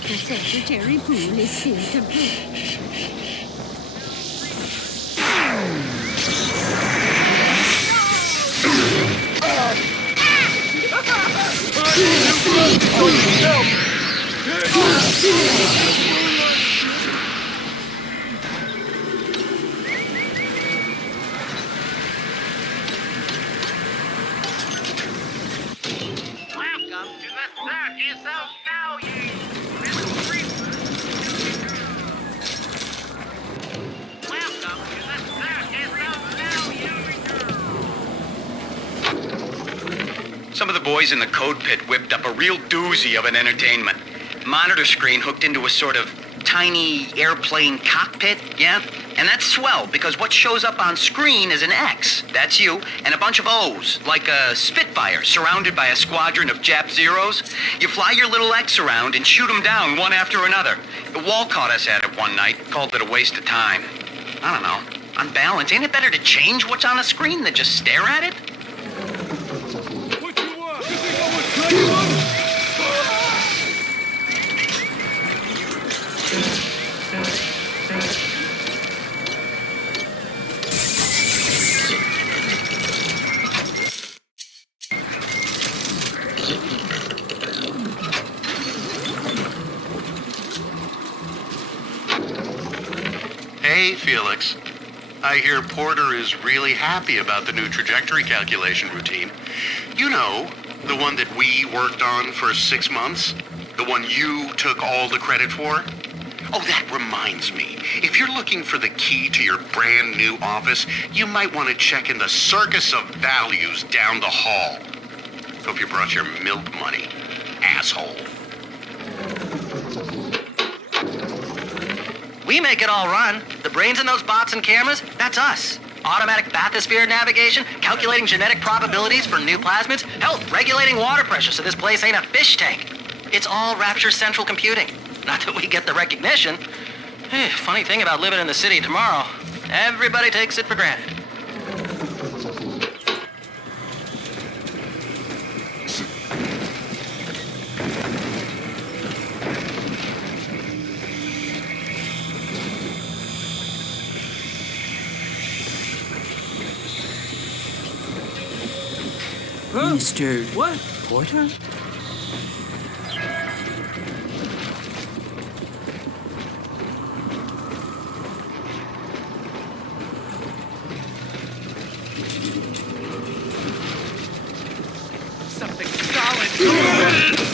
The secretary pool is still to book. Welcome to the circus of value. Welcome to the circus of value. Some of the boys in the code pit whipped up a real doozy of an entertainment. Monitor screen hooked into a sort of tiny airplane cockpit, yeah? And that's swell, because what shows up on screen is an X, that's you, and a bunch of O's, like a Spitfire surrounded by a squadron of Jap Zeros. You fly your little X around and shoot them down one after another. The wall caught us at it one night, called it a waste of time. I don't know. On balance, ain't it better to change what's on the screen than just stare at it? What you want? You think I was crazy? Hey, Felix. I hear Porter is really happy about the new trajectory calculation routine. You know, the one that we worked on for 6 months? The one you took all the credit for? Oh, that reminds me. If you're looking for the key to your brand new office, you might want to check in the Circus of Values down the hall. Hope you brought your milk money, asshole. We make it all run. The brains in those bots and cameras, that's us. Automatic bathysphere navigation, calculating genetic probabilities for new plasmids, hell, regulating water pressure so this place ain't a fish tank. It's all Rapture central computing. Not that we get the recognition. Funny thing about living in the city tomorrow, everybody takes it for granted. Mr. What? Porter? Something solid.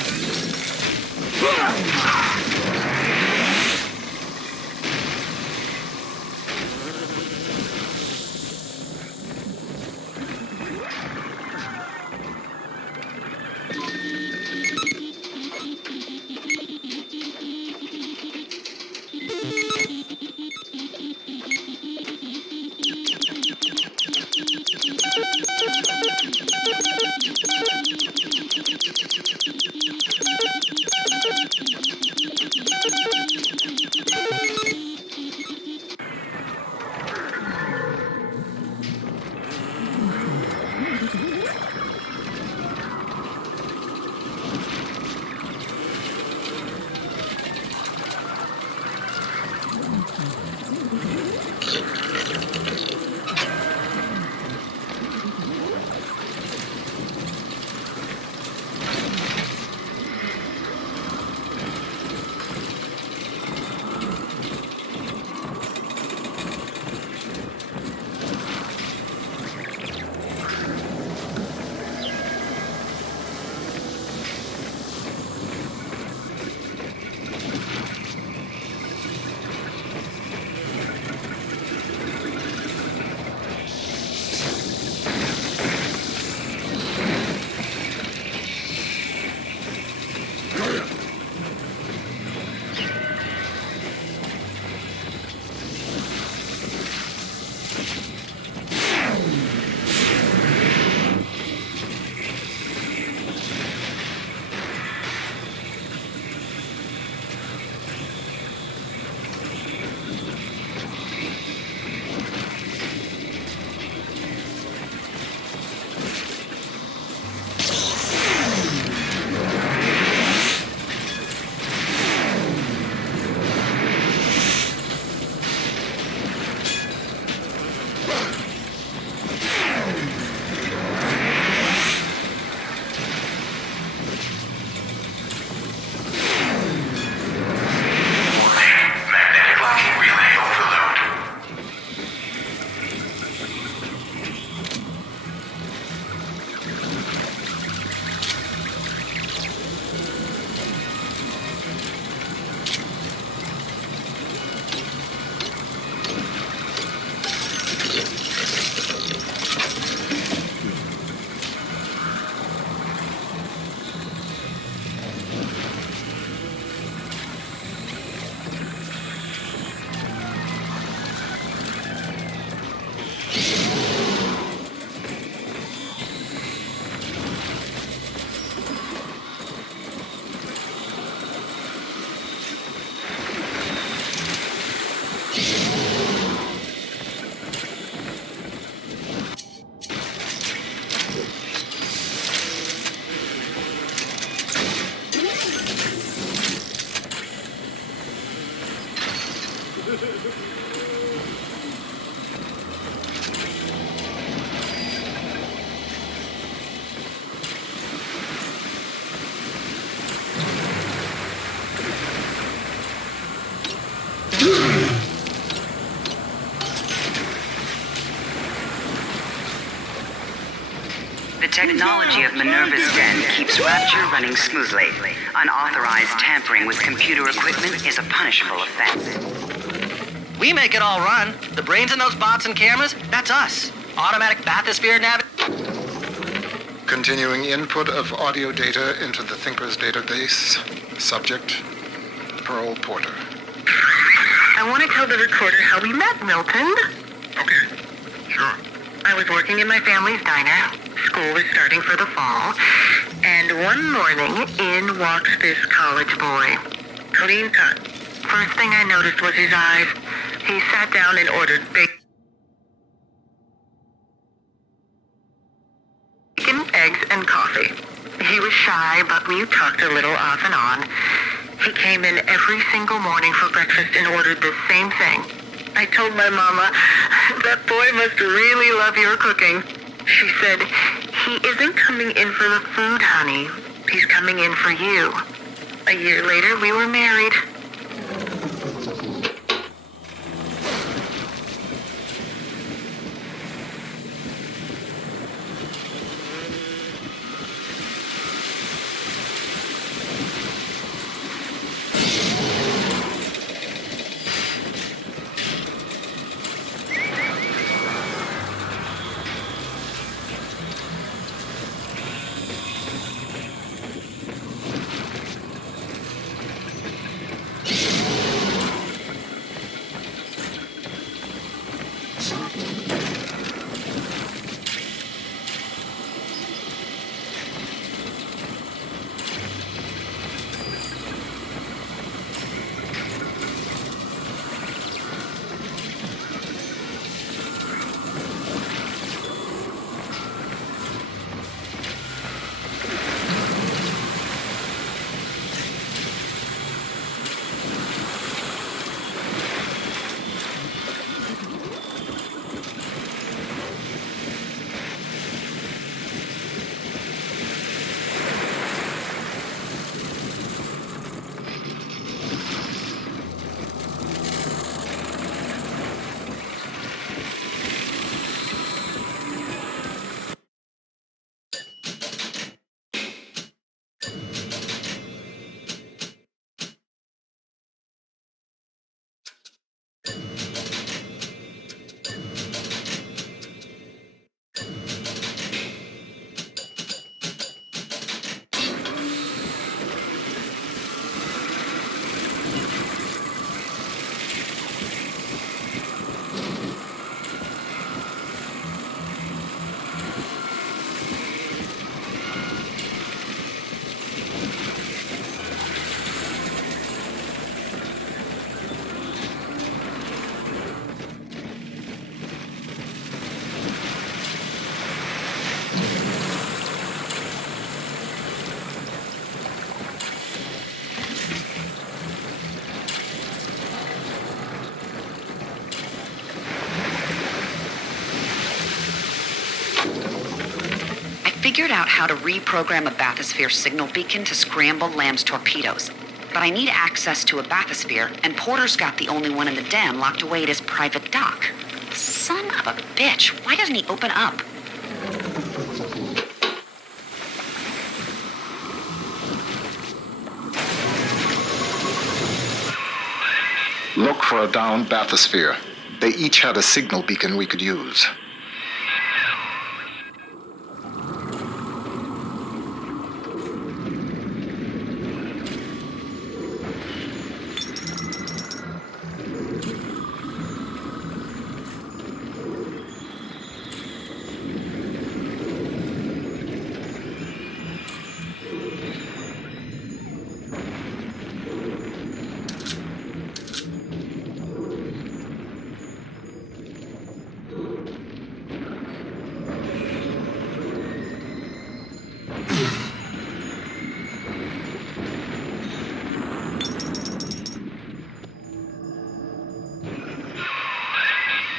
The technology of Minerva's den keeps Rapture running smoothly. Unauthorized tampering with computer equipment is a punishable offense. We make it all run. The brains in those bots and cameras, that's us. Automatic bathysphere navigation. Continuing input of audio data into the Thinker's database. Subject, Pearl Porter. I want to tell the recorder how we met, Milton. Okay, sure. I was working in my family's diner. School was starting for the fall. And one morning, in walks this college boy. Clean cut. First thing I noticed was his eyes. He sat down and ordered bacon, eggs, and coffee. He was shy, but we talked a little off and on. He came in every single morning for breakfast and ordered the same thing. I told my mama, that boy must really love your cooking. She said, he isn't coming in for the food, honey. He's coming in for you. A year later, we were married. Figured out how to reprogram a bathysphere signal beacon to scramble Lamb's torpedoes. But I need access to a bathysphere, and Porter's got the only one in the den locked away at his private dock. Son of a bitch, why doesn't he open up? Look for a downed bathysphere. They each had a signal beacon we could use.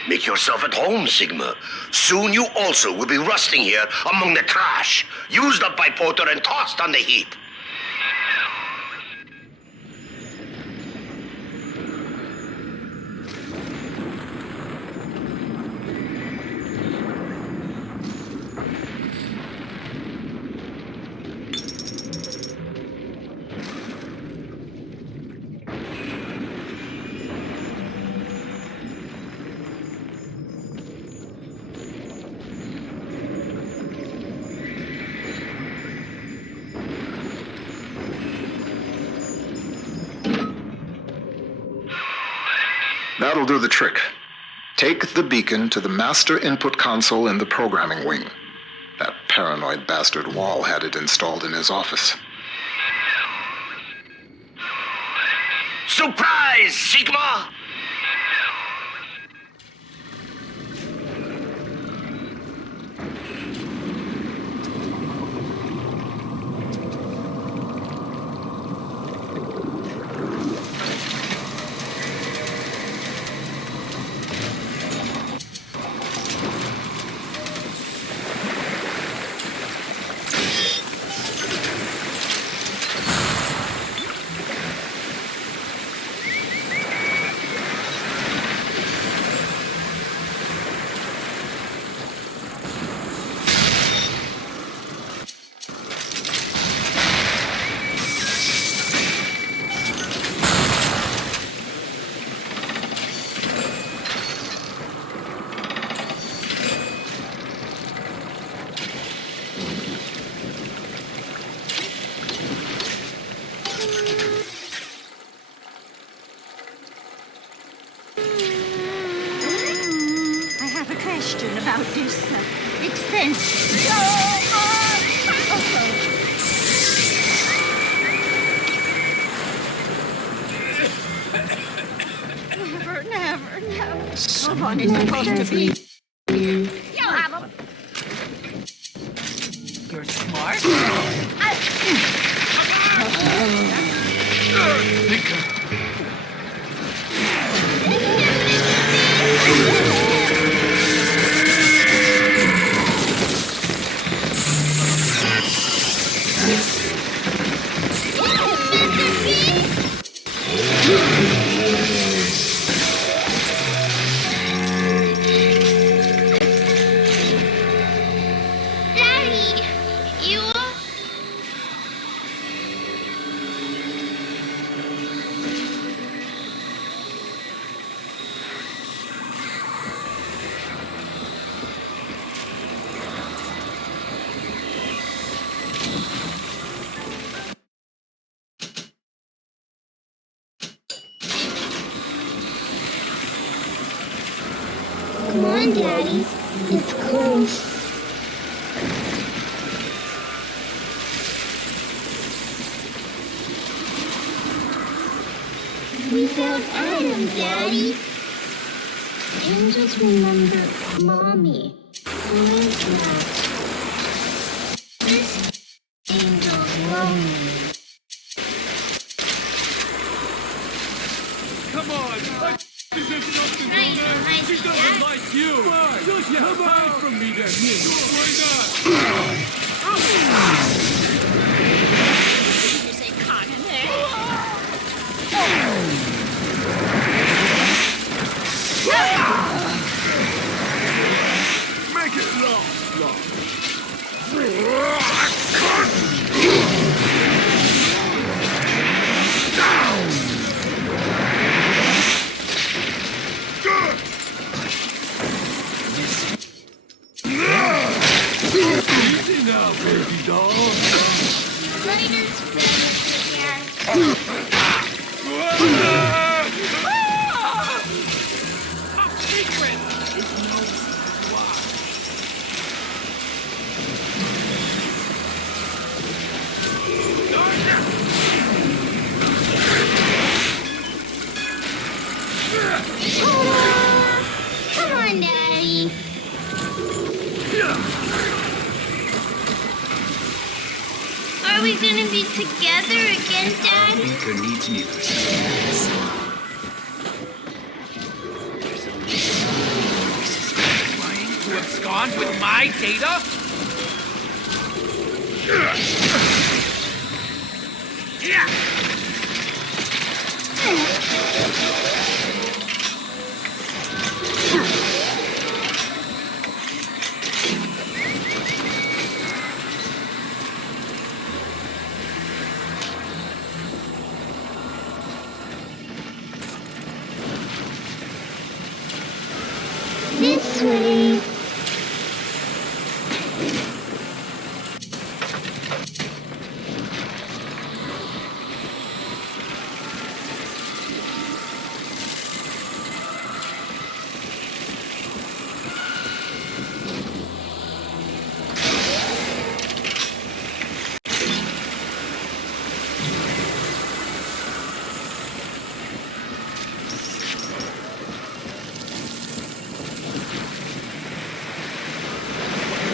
Make yourself at home, Sigma. Soon you also will be rusting here among the trash, used up by Porter and tossed on the heap. That'll do the trick. Take the beacon to the master input console in the programming wing. That paranoid bastard Wall had it installed in his office. Surprise, Sigma! Question about this expense. Never. Someone is supposed to be. You have him. You're smart. Come on, Daddy. It's close. We found Adam, Daddy. Angels remember Mommy. Who is that? This angel's lonely. Come on! This is something she doesn't like you! Just hide from me then! Why not? Did you say Conan there? Make it long! Easy now, baby doll. Light is better again. Top secret! It knows why. Come on, Daddy. Are we gonna be together again, Dad? Beaker needs me for something else. There's a voices Trying to abscond with my data? Yeah! This way.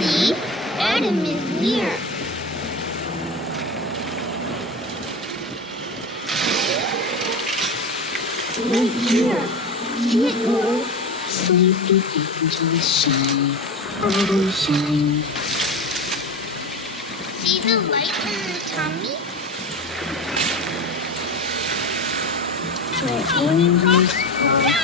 See? Adam is near. Right here. See it go? Sleepy angels shine. Oh, shine. See the light in the tummy? Where angels fly.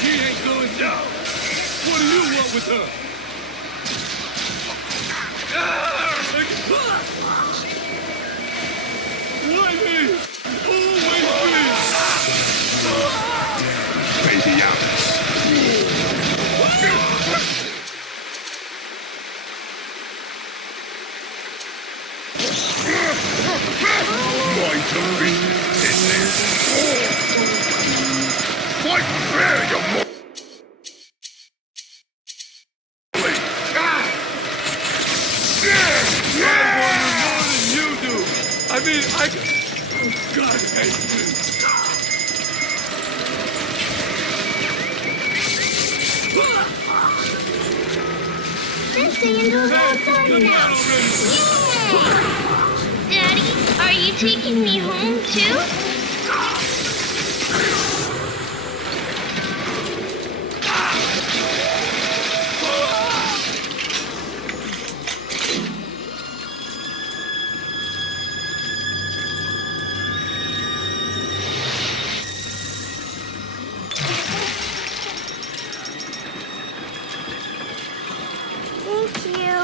She ain't going down. What do you want with her? Why me? Always me. Crazy Alice. Going to be in there. Fight fair, you mo- I mean, I can... Oh, God, I hate this. This angel's outside now. Daddy, are you taking me home too? Thank you.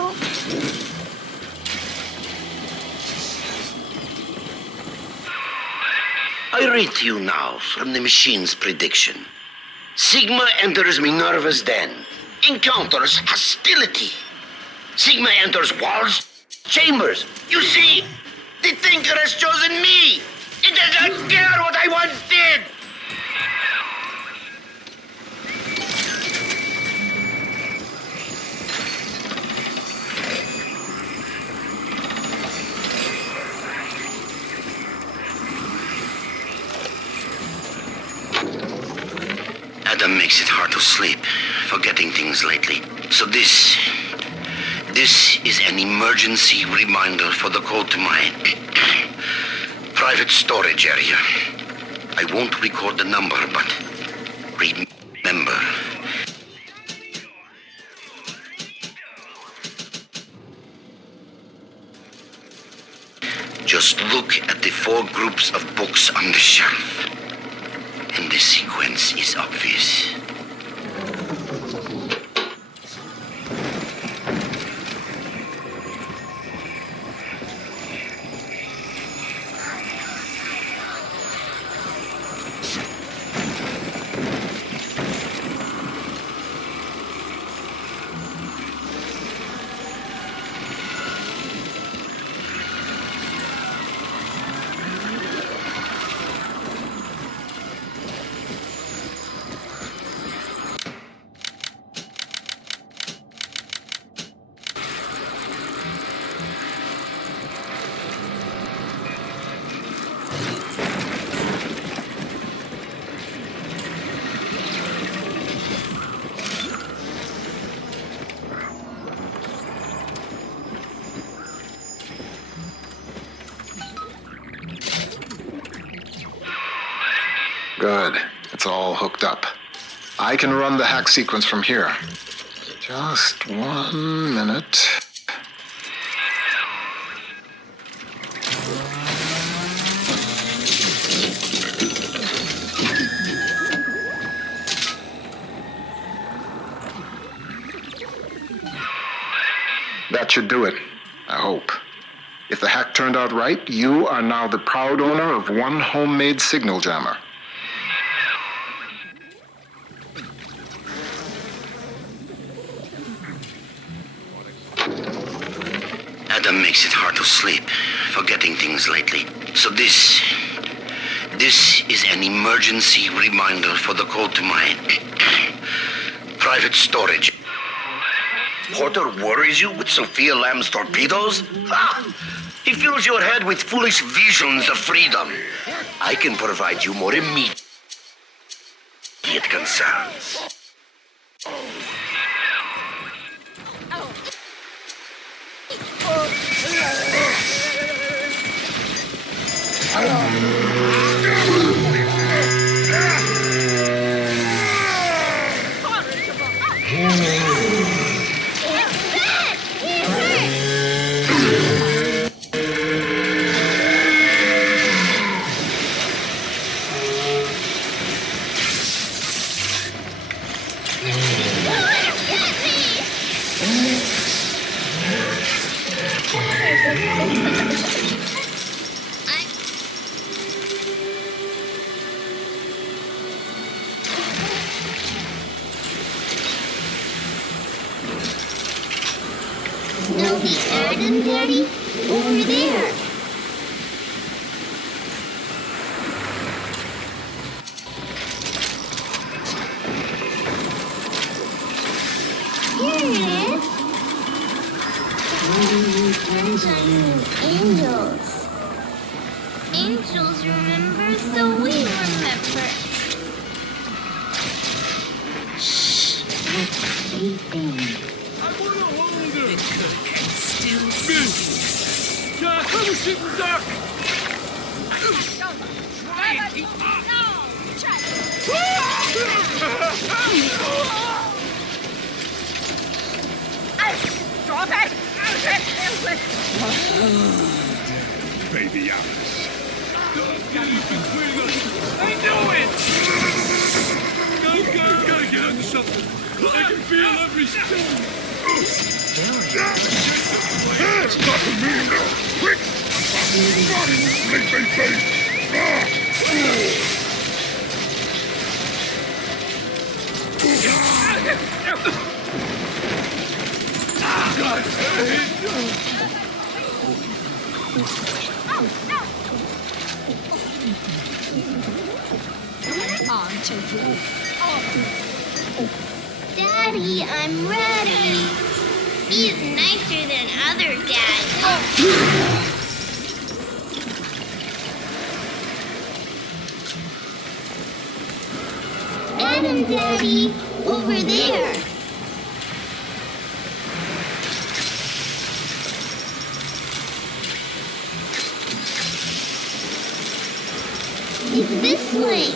I read to you now from the machine's prediction. Sigma enters Minerva's den. Encounters hostility. Sigma enters walls, chambers. You see, the Thinker has chosen me. It doesn't care what I once did. Adam makes it hard to sleep, forgetting things lately. So this is an emergency reminder for the code to my private storage area. I won't record the number, but remember. Just look at the 4 groups of books on the shelf. And the sequence is obvious. Good. It's all hooked up. I can run the hack sequence from here. Just 1 minute. That should do it, I hope. If the hack turned out right, you are now the proud owner of 1 homemade signal jammer. Adam makes it hard to sleep, forgetting things lately. So this is an emergency reminder for the code to my private storage. Porter worries you with Sophia Lamb's torpedoes? Ha! He fills your head with foolish visions of freedom. I can provide you more immediate concerns. Snowy Adam, Daddy? Over there. Here it is. Turns on you, angels. Angels remember, so we remember. Shh. Let's sleeping. I want to hold her. It could and still see. Come sit and duck. Try it. Drop it! Baby Alice. Don't get it between us. I knew it! Gotta get under something. I can feel every stone. Stop the moon now! Quick! Daddy, I'm ready. He's nicer than other dads. Adam, Daddy, over there. It's this way.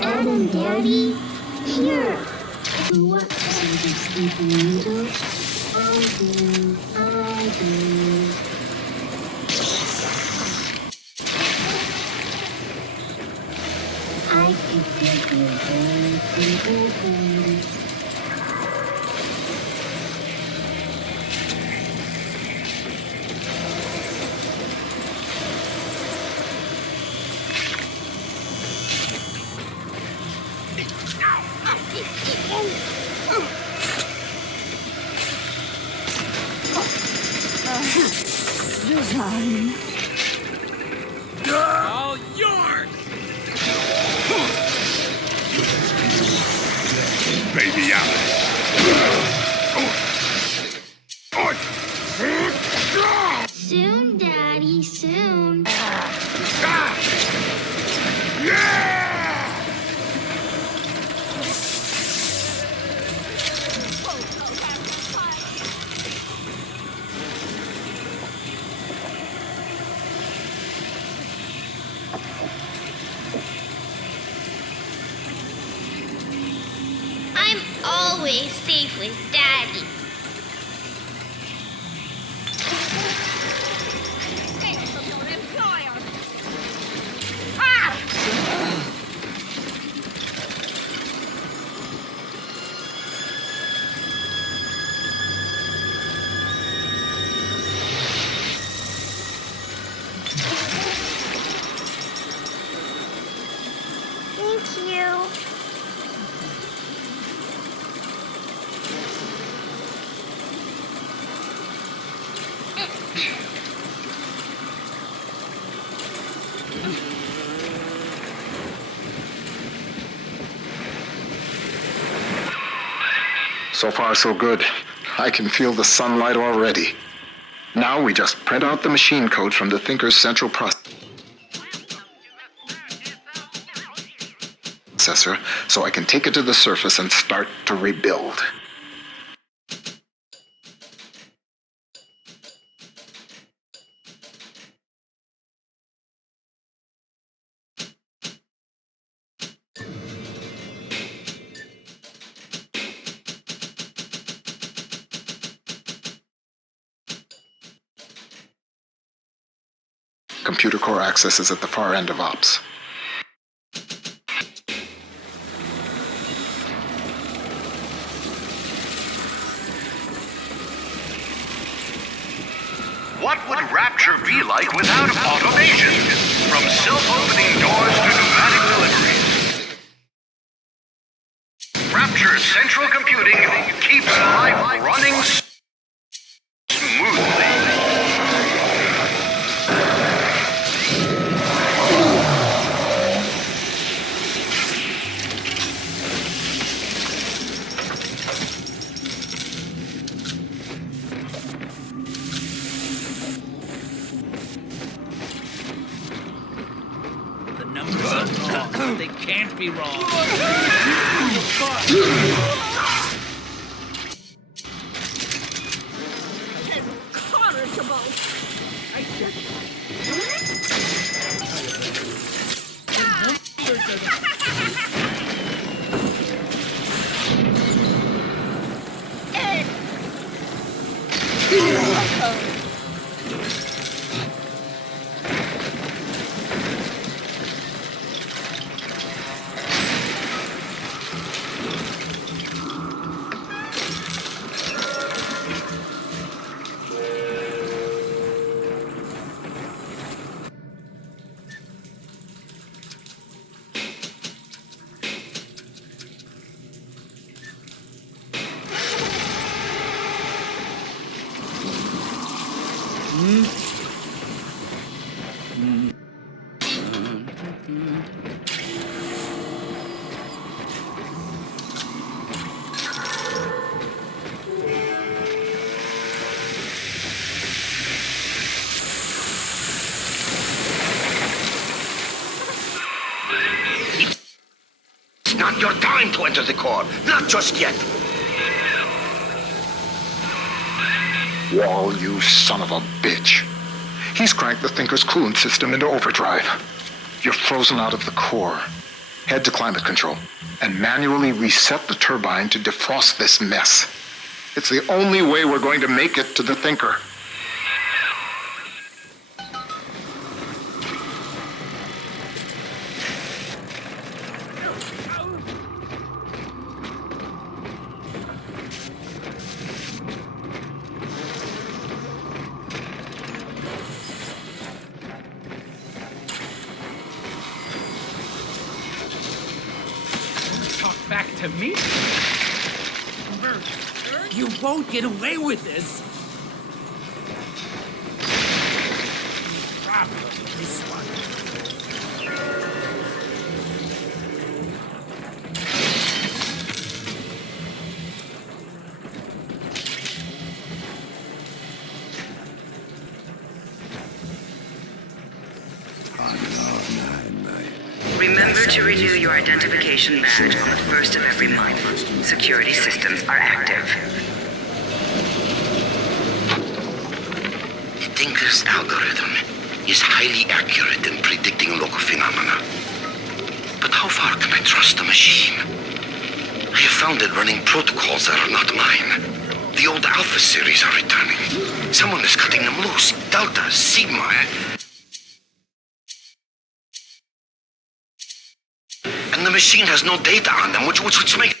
Adam, Daddy, here. You want to see the sleeping angel? I do. I can take you very. Design. All yours! Baby Alice. Soon, Daddy, soon. I'm always safe with Daddy. Thank you. So far, so good. I can feel the sunlight already. Now we just print out the machine code from the Thinker's central processor so I can take it to the surface and start to rebuild. Computer core access is at the far end of ops. What would Rapture be like without automation? From self-opening doors to pneumatic deliveries. Rapture Central Computing keeps life running smoothly. The numbers are wrong, but they can't be wrong. Incorrigible. I just... It's not your time to enter the core. Not just yet. Wall, you son of a bitch. He's cranked the Thinker's coolant system into overdrive. You're frozen out of the core. Head to climate control and manually reset the turbine to defrost this mess. It's the only way we're going to make it to the Thinker. Back to me? You won't get away with this. Problem with this one. Remember to renew your identification badge on the first of every month. Security systems are active. The Thinker's algorithm is highly accurate in predicting local phenomena. But how far can I trust the machine? I have found it running protocols that are not mine. The old Alpha series are returning. Someone is cutting them loose. Delta, Sigma, And the machine has no data on them, which makes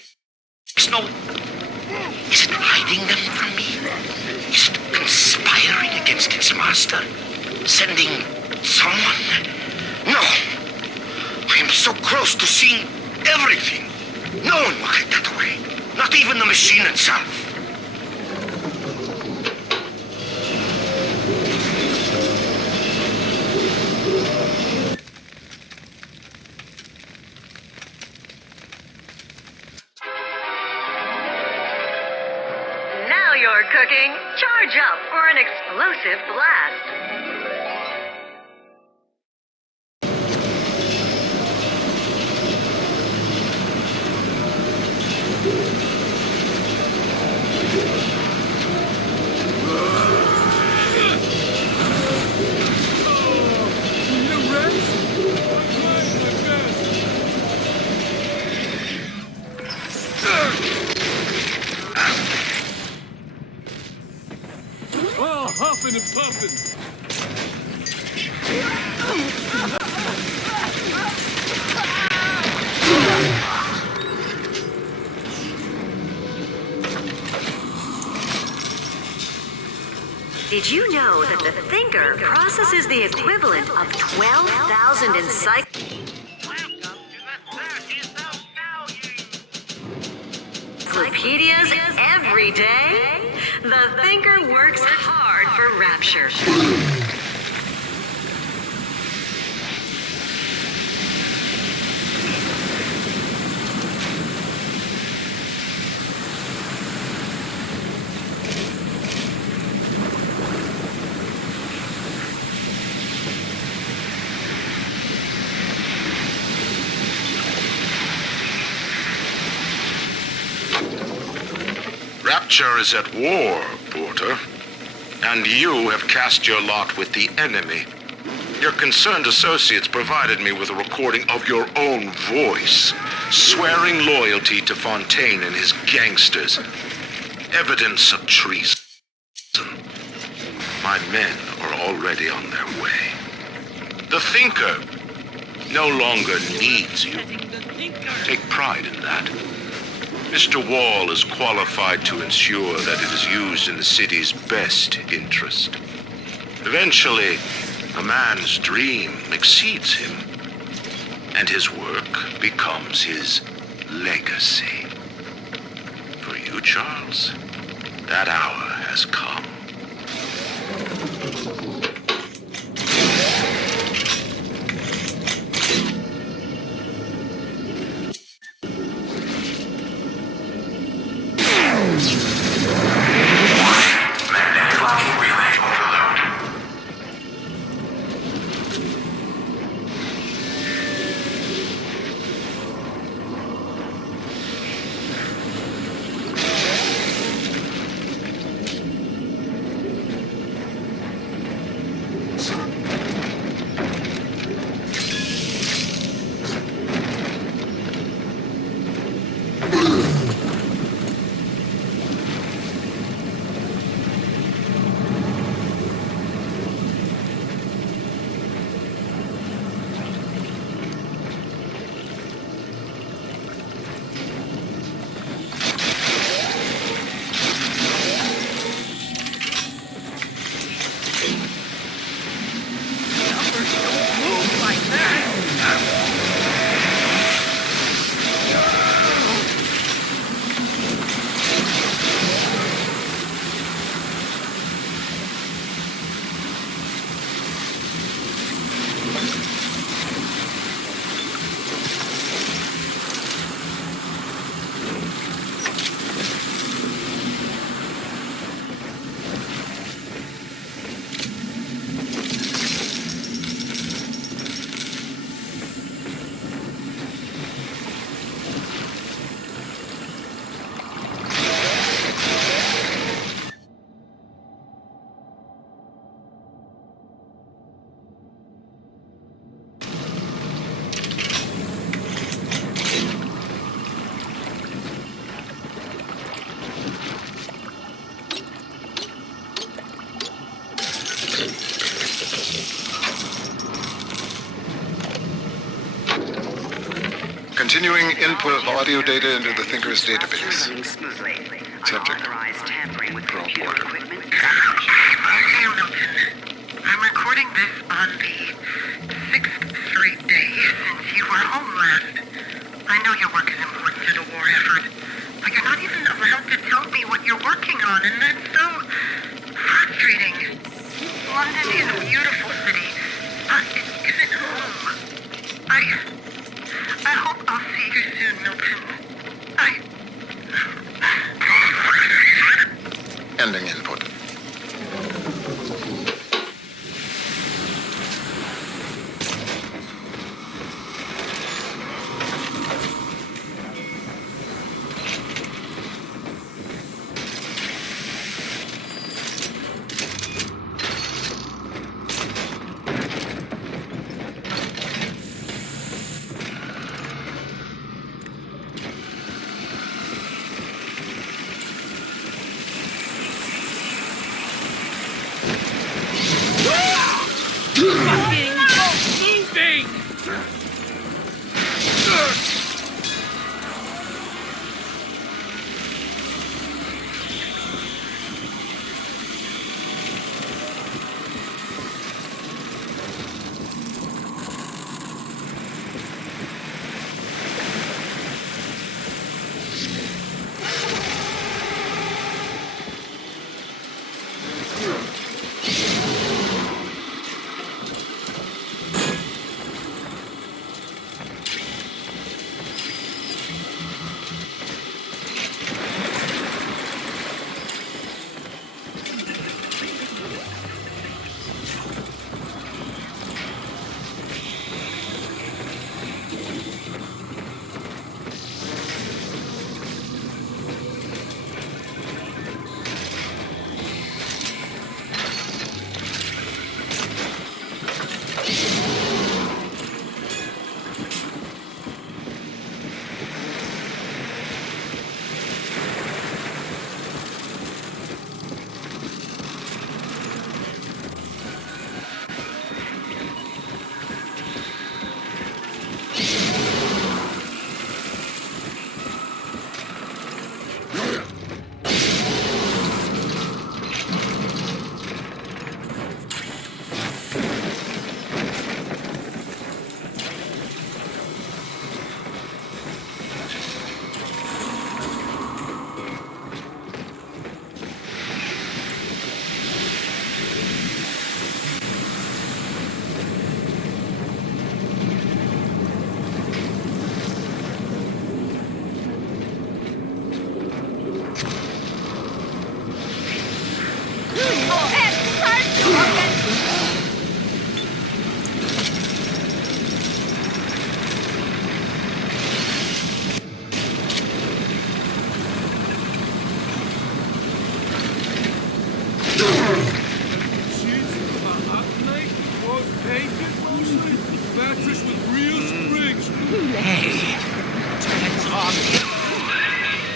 no... Is it hiding them from me? Is it conspiring against its master? Sending someone? No! I I'm so close to seeing everything. No one will get that away. Not even the machine itself. Now you're cooking. Charge up for an explosive blast. Oh, huffing and puffing. Did you know that the Thinker processes the equivalent of 12,000 encyclopedias every day? The Thinker works hard for Rapture. Rapture is at war, Porter. And you have cast your lot with the enemy. Your concerned associates provided me with a recording of your own voice, swearing loyalty to Fontaine and his gangsters. Evidence of treason. My men are already on their way. The Thinker no longer needs you. Take pride in that. Mr. Wall is qualified to ensure that it is used in the city's best interest. Eventually, a man's dream exceeds him, and his work becomes his legacy. For you, Charles, that hour has come. Continuing input of audio data into the Thinker's database. Subject, Pro Porter. I'm recording this on the 6th straight day since you were home last. I know your work is important to the war effort, but you're not even allowed to tell me what you're working on, and that's so frustrating. London is a beautiful city, but it isn't home. I hope I'll see you soon, Milton. Ending input.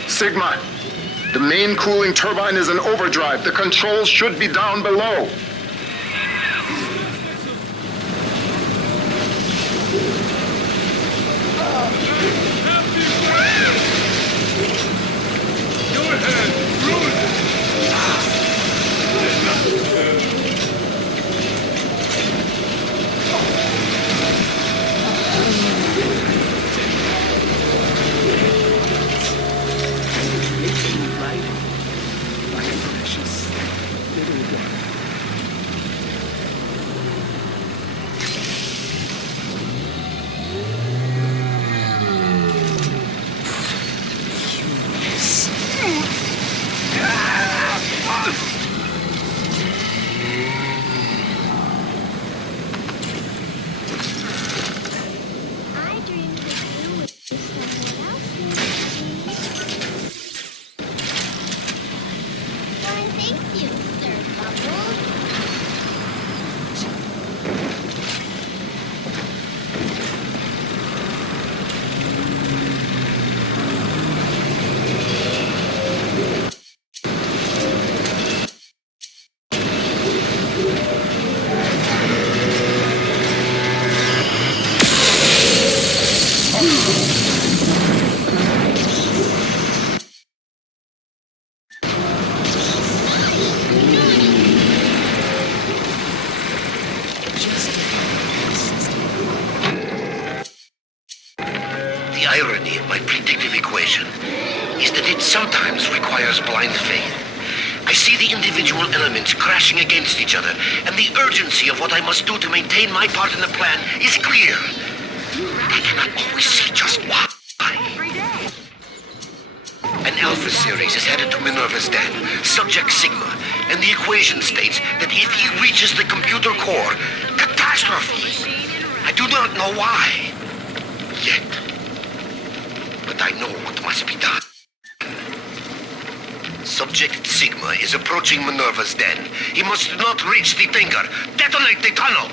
Sigma, the main cooling turbine is in overdrive. The controls should be down below. irony of my predictive equation is that it sometimes requires blind faith. I see the individual elements crashing against each other, and the urgency of what I must do to maintain my part in the plan is clear. But I cannot always see just why. An Alpha series is headed to Minerva's den, subject Sigma, and the equation states that if he reaches the computer core, catastrophe. I do not know why. Yet. But I know what must be done. Subject Sigma is approaching Minerva's den. He must not reach the Thinker. Detonate the tunnel!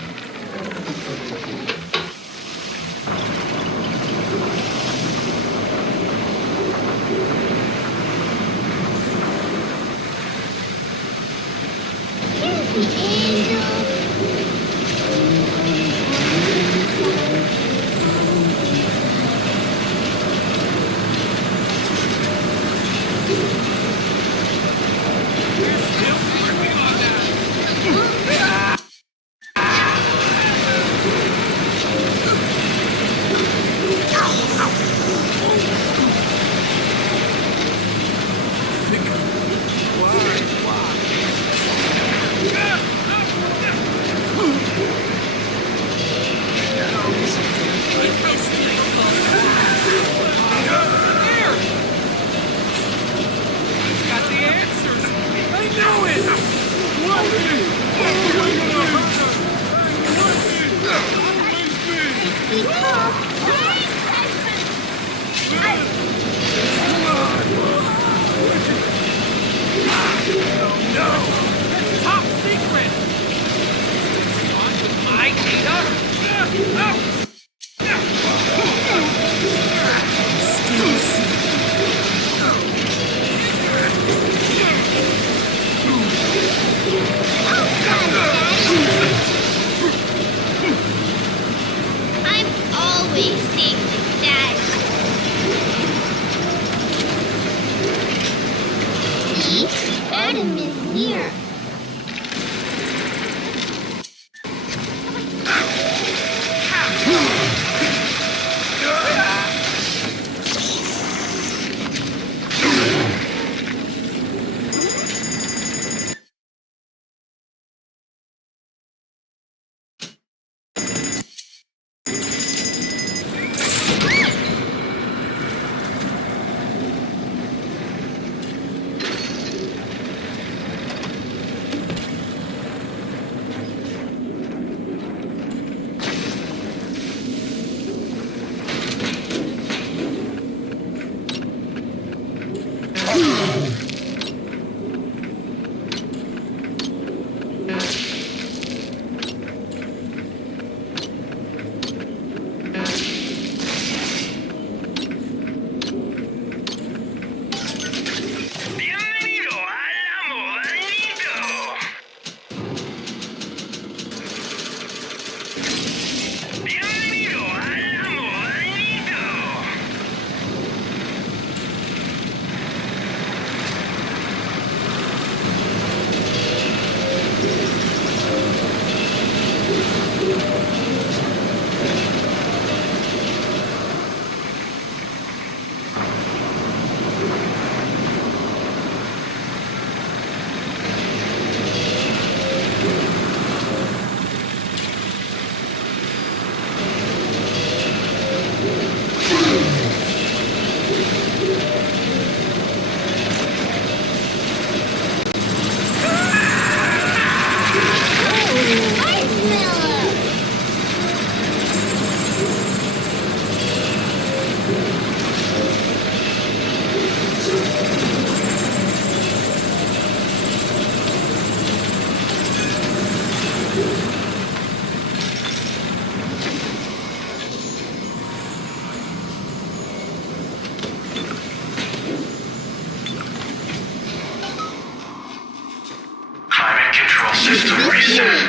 System reset.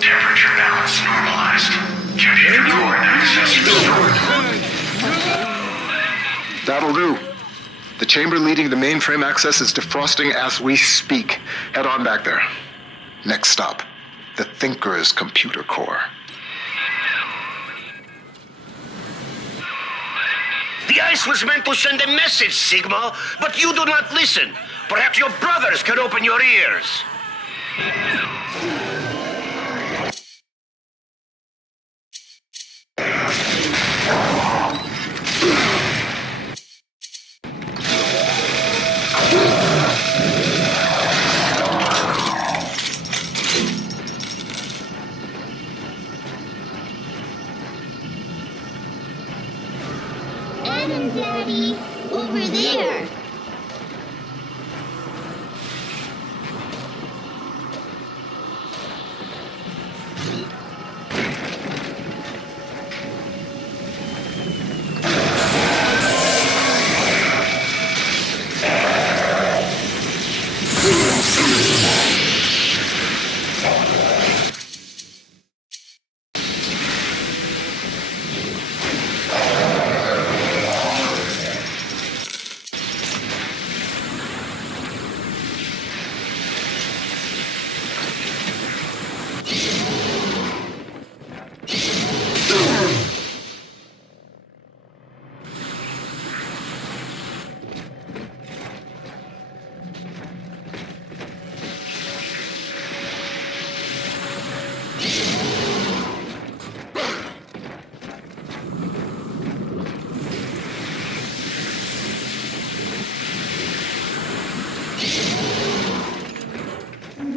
Temperature balance normalized. Computer core access restored. That'll do. The chamber leading the mainframe access is defrosting as we speak. Head on back there. Next stop, the Thinker's computer core. The ice was meant to send a message, Sigma, but you do not listen. Perhaps your brothers can open your ears. Adam, Daddy, over there.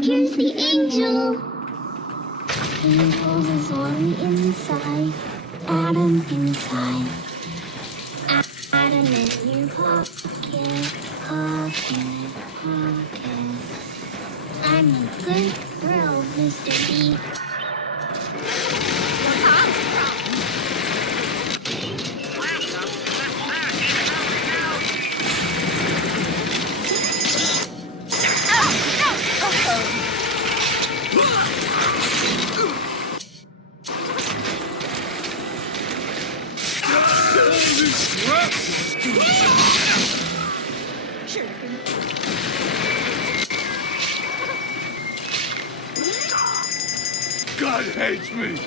Here's the angel. Angels is on the inside. Adam inside. Adam in your pocket. I'm a good girl, Mr. B. God hates me.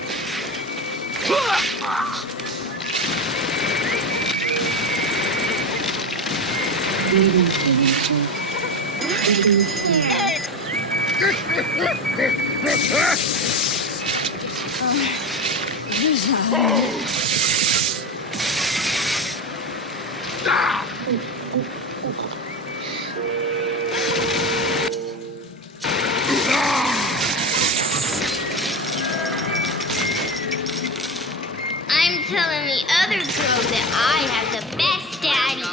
I'm telling the other girls that I have the best daddy.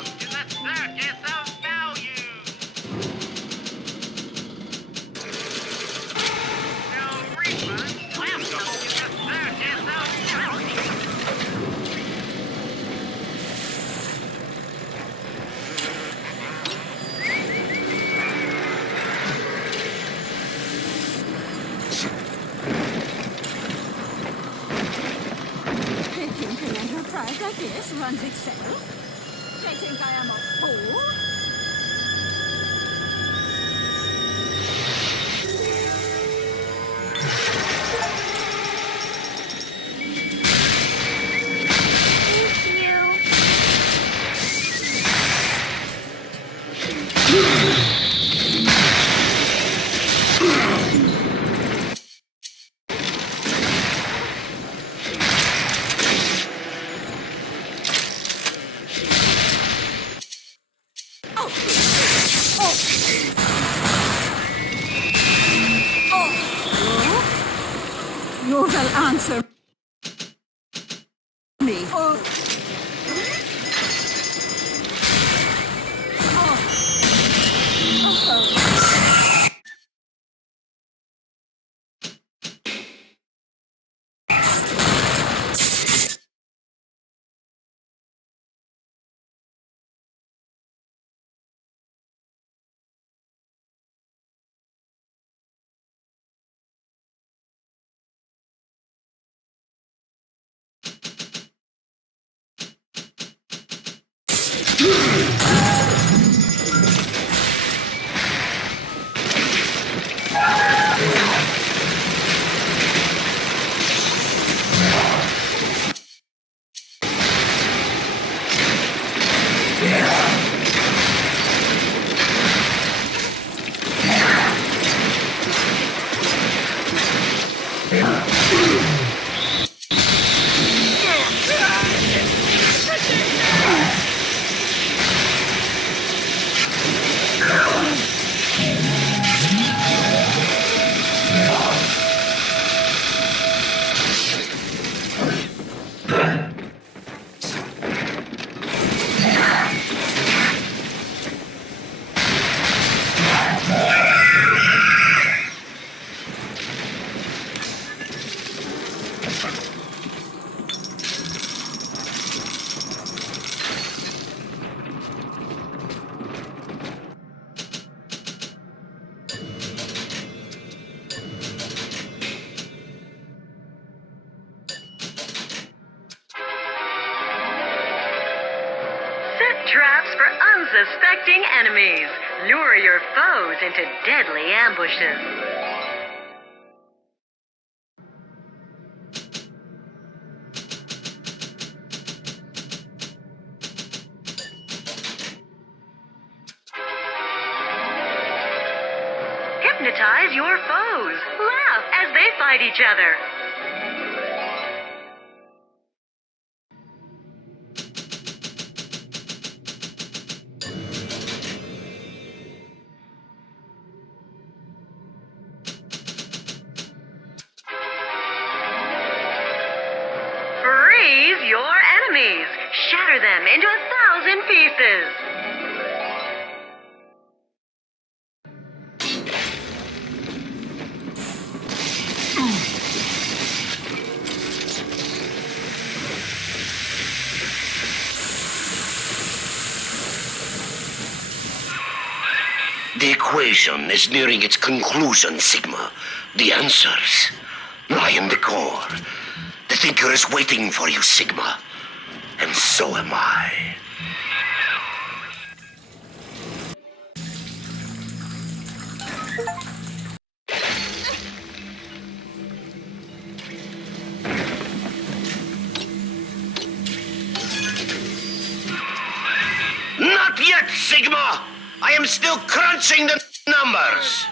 They think an enterprise like this runs itself? They think I am a fool? You will answer me. Traps for unsuspecting enemies. Lure your foes into deadly ambushes. Hypnotize your foes. Laugh as they fight each other. Freeze your enemies. Shatter them into 1,000 pieces. The equation is nearing its conclusion, Sigma. The answers lie in the core. The Thinker is waiting for you, Sigma. And so am I. Not yet, Sigma! I am still crunching the numbers.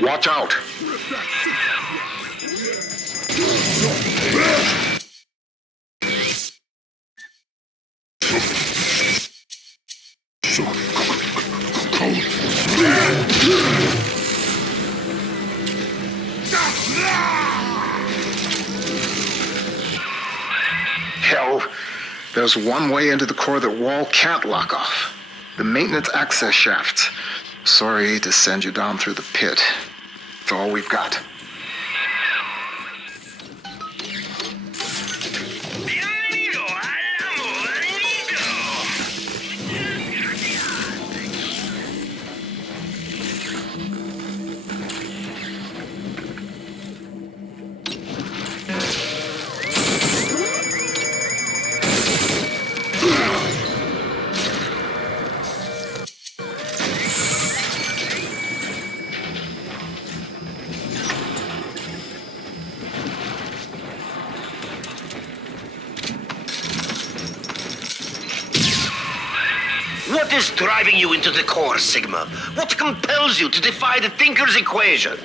Watch out! Hell, there's one way into the core that wall can't lock off. The maintenance access shafts. Sorry to send you down through the pit. It's all we've got. What is driving you into the core, Sigma? What compels you to defy the Thinker's equation?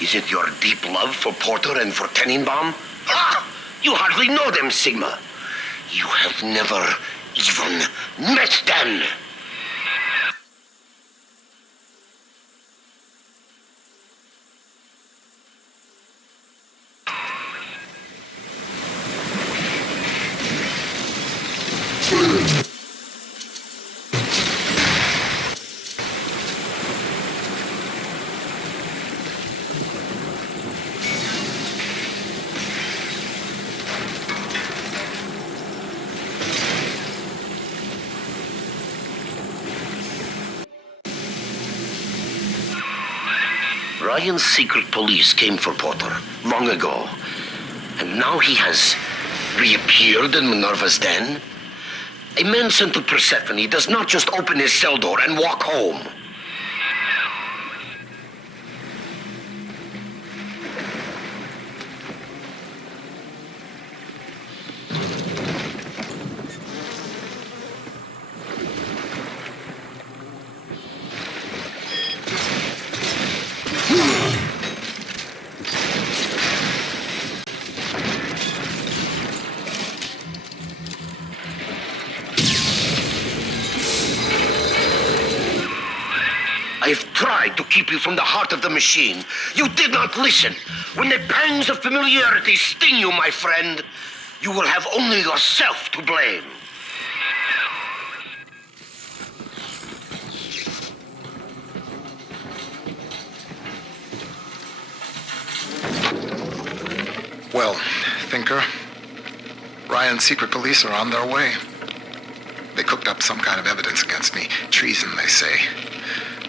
Is it your deep love for Porter and for Tenenbaum? Ha! You hardly know them, Sigma. You have never even met them. Ryan's secret police came for Porter long ago. And now he has reappeared in Minerva's den? A man sent to Persephone does not just open his cell door and walk home. I've tried to keep you from the heart of the machine. You did not listen. When the pangs of familiarity sting you, my friend, you will have only yourself to blame. Well, Thinker, Ryan's secret police are on their way. They cooked up some kind of evidence against me. Treason, they say.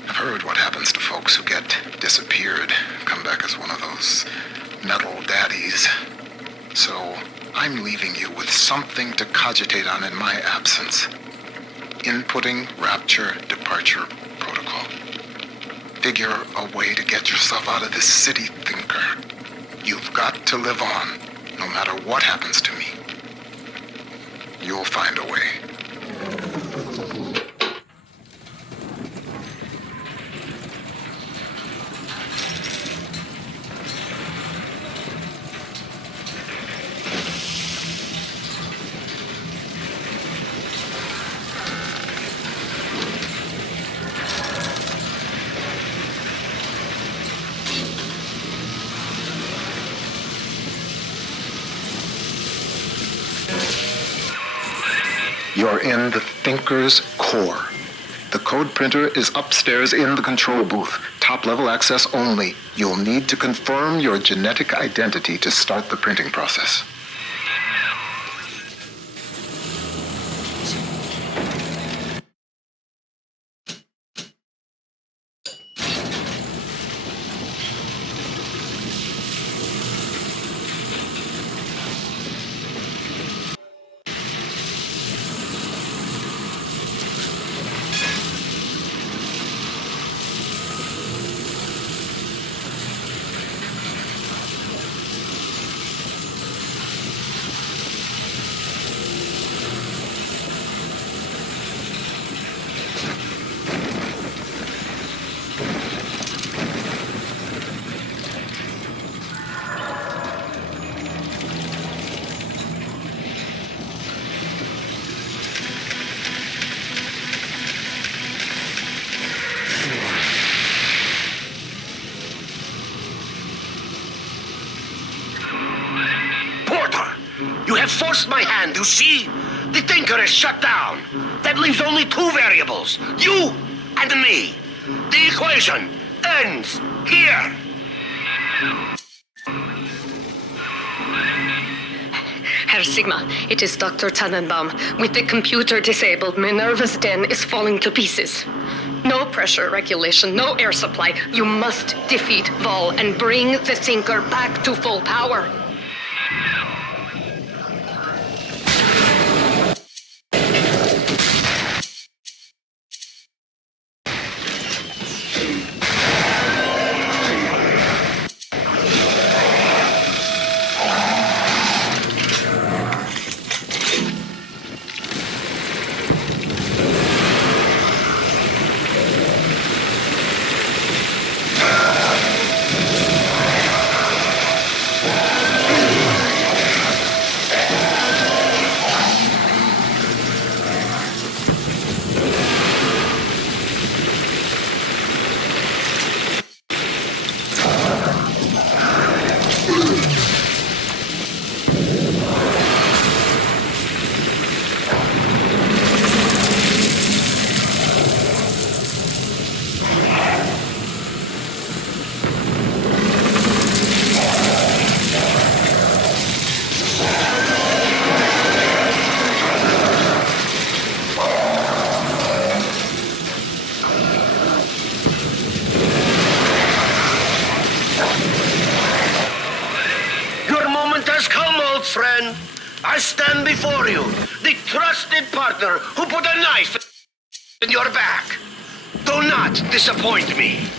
I've heard what happens to folks who get disappeared, come back as one of those metal daddies. So I'm leaving you with something to cogitate on in my absence. Inputting Rapture departure protocol. Figure a way to get yourself out of this city, Thinker. You've got to live on, no matter what happens to me. You'll find a way. You're in the Thinker's core. The code printer is upstairs in the control booth. Top-level access only. You'll need to confirm your genetic identity to start the printing process. Forced my hand, you see? The Thinker is shut down. That leaves only two variables, you and me. The equation ends here. Herr Sigma, it is Dr. Tannenbaum. With the computer disabled, Minerva's den is falling to pieces. No pressure regulation, no air supply. You must defeat Vol and bring the Thinker back to full power. friend. I stand before you, the trusted partner who put a knife in your back. Do not disappoint me.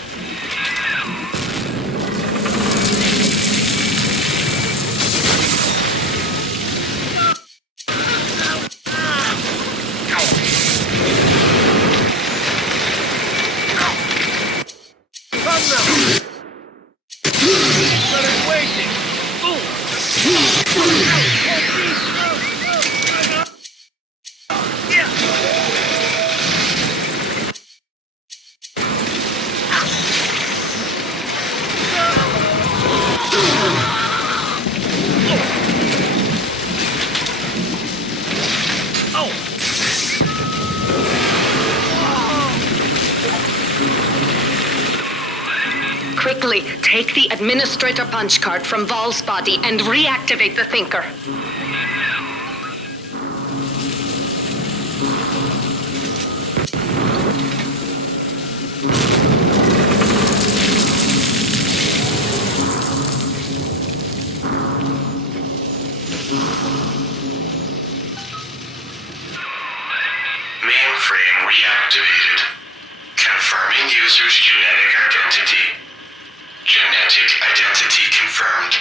Quickly, take the administrator punch card from Vol's body and reactivate the thinker. Mainframe reactivated. Confirming user's genetic identity. Genetic identity confirmed.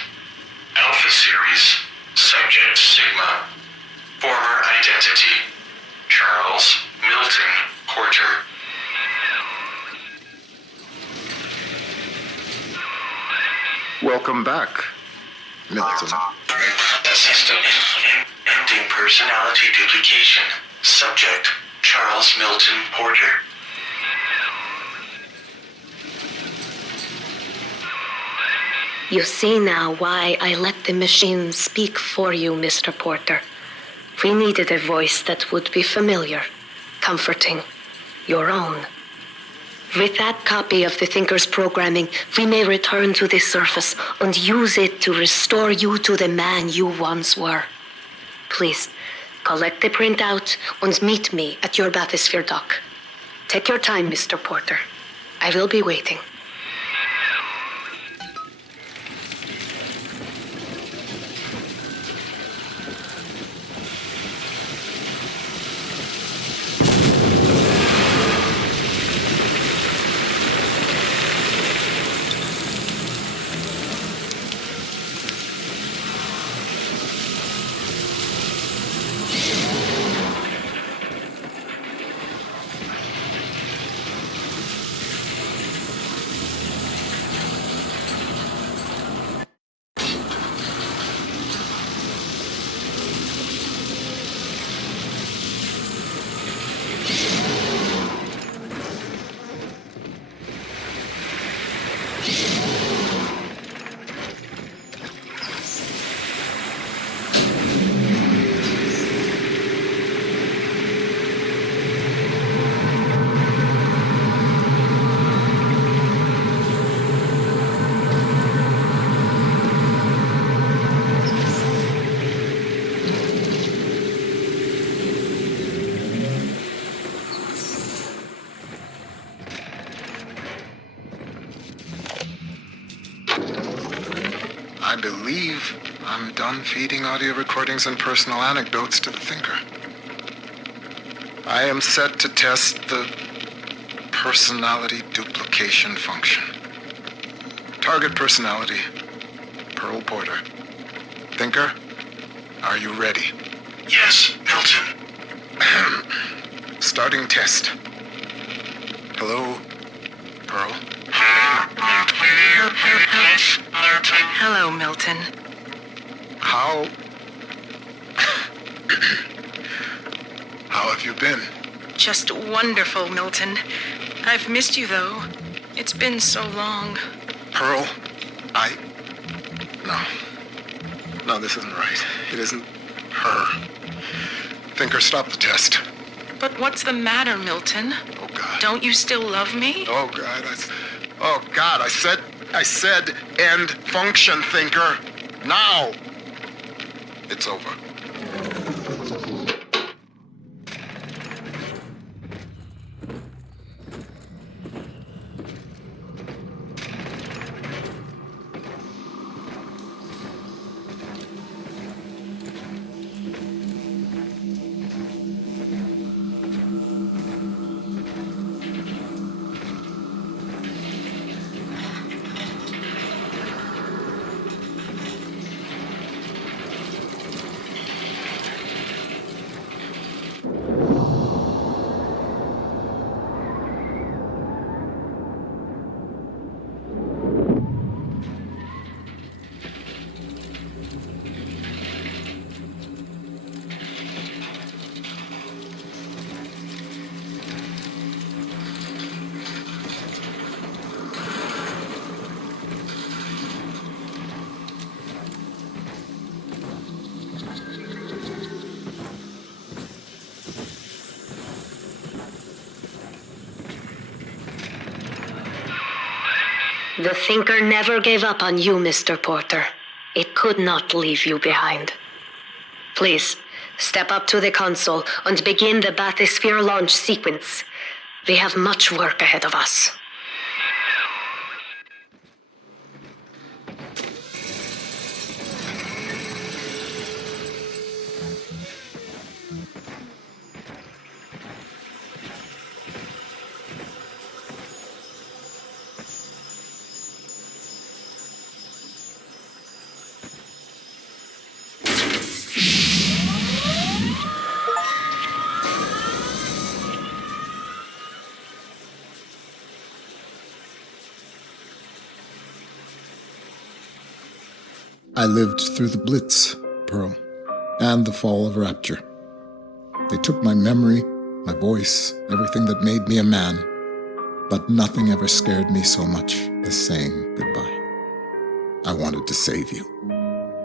Alpha series. Subject Sigma. Former identity. Charles Milton Porter. Welcome back, Milton. System ending personality duplication. Subject Charles Milton Porter. You see now why I let the machine speak for you, Mr. Porter. We needed a voice that would be familiar, comforting, your own. With that copy of the Thinker's programming, we may return to the surface and use it to restore you to the man you once were. Please, collect the printout and meet me at your bathysphere dock. Take your time, Mr. Porter. I will be waiting. I believe I'm done feeding audio recordings and personal anecdotes to the Thinker. I am set to test the personality duplication function. Target personality, Pearl Porter. Thinker, are you ready? Yes, Milton. Starting test. Hello, Pearl? Hello, Milton. How have you been? Just wonderful, Milton. I've missed you, though. It's been so long. Pearl, No, this isn't right. It isn't her. Thinker, stop the test. But what's the matter, Milton? Oh, God. Don't you still love me? Oh, God, I said end function, Thinker. Now! It's over. The Thinker never gave up on you, Mr. Porter. It could not leave you behind. Please, step up to the console and begin the bathysphere launch sequence. We have much work ahead of us. I lived through the Blitz, Pearl, and the fall of Rapture. They took my memory, my voice, everything that made me a man, but nothing ever scared me so much as saying goodbye. I wanted to save you.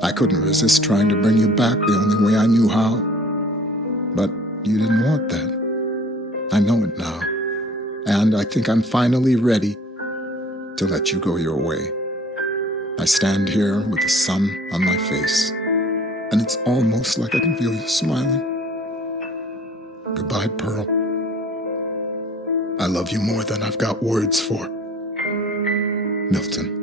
I couldn't resist trying to bring you back the only way I knew how. But you didn't want that. I know it now, and I think I'm finally ready to let you go your way. I stand here with the sun on my face, and it's almost like I can feel you smiling. Goodbye, Pearl. I love you more than I've got words for. Milton.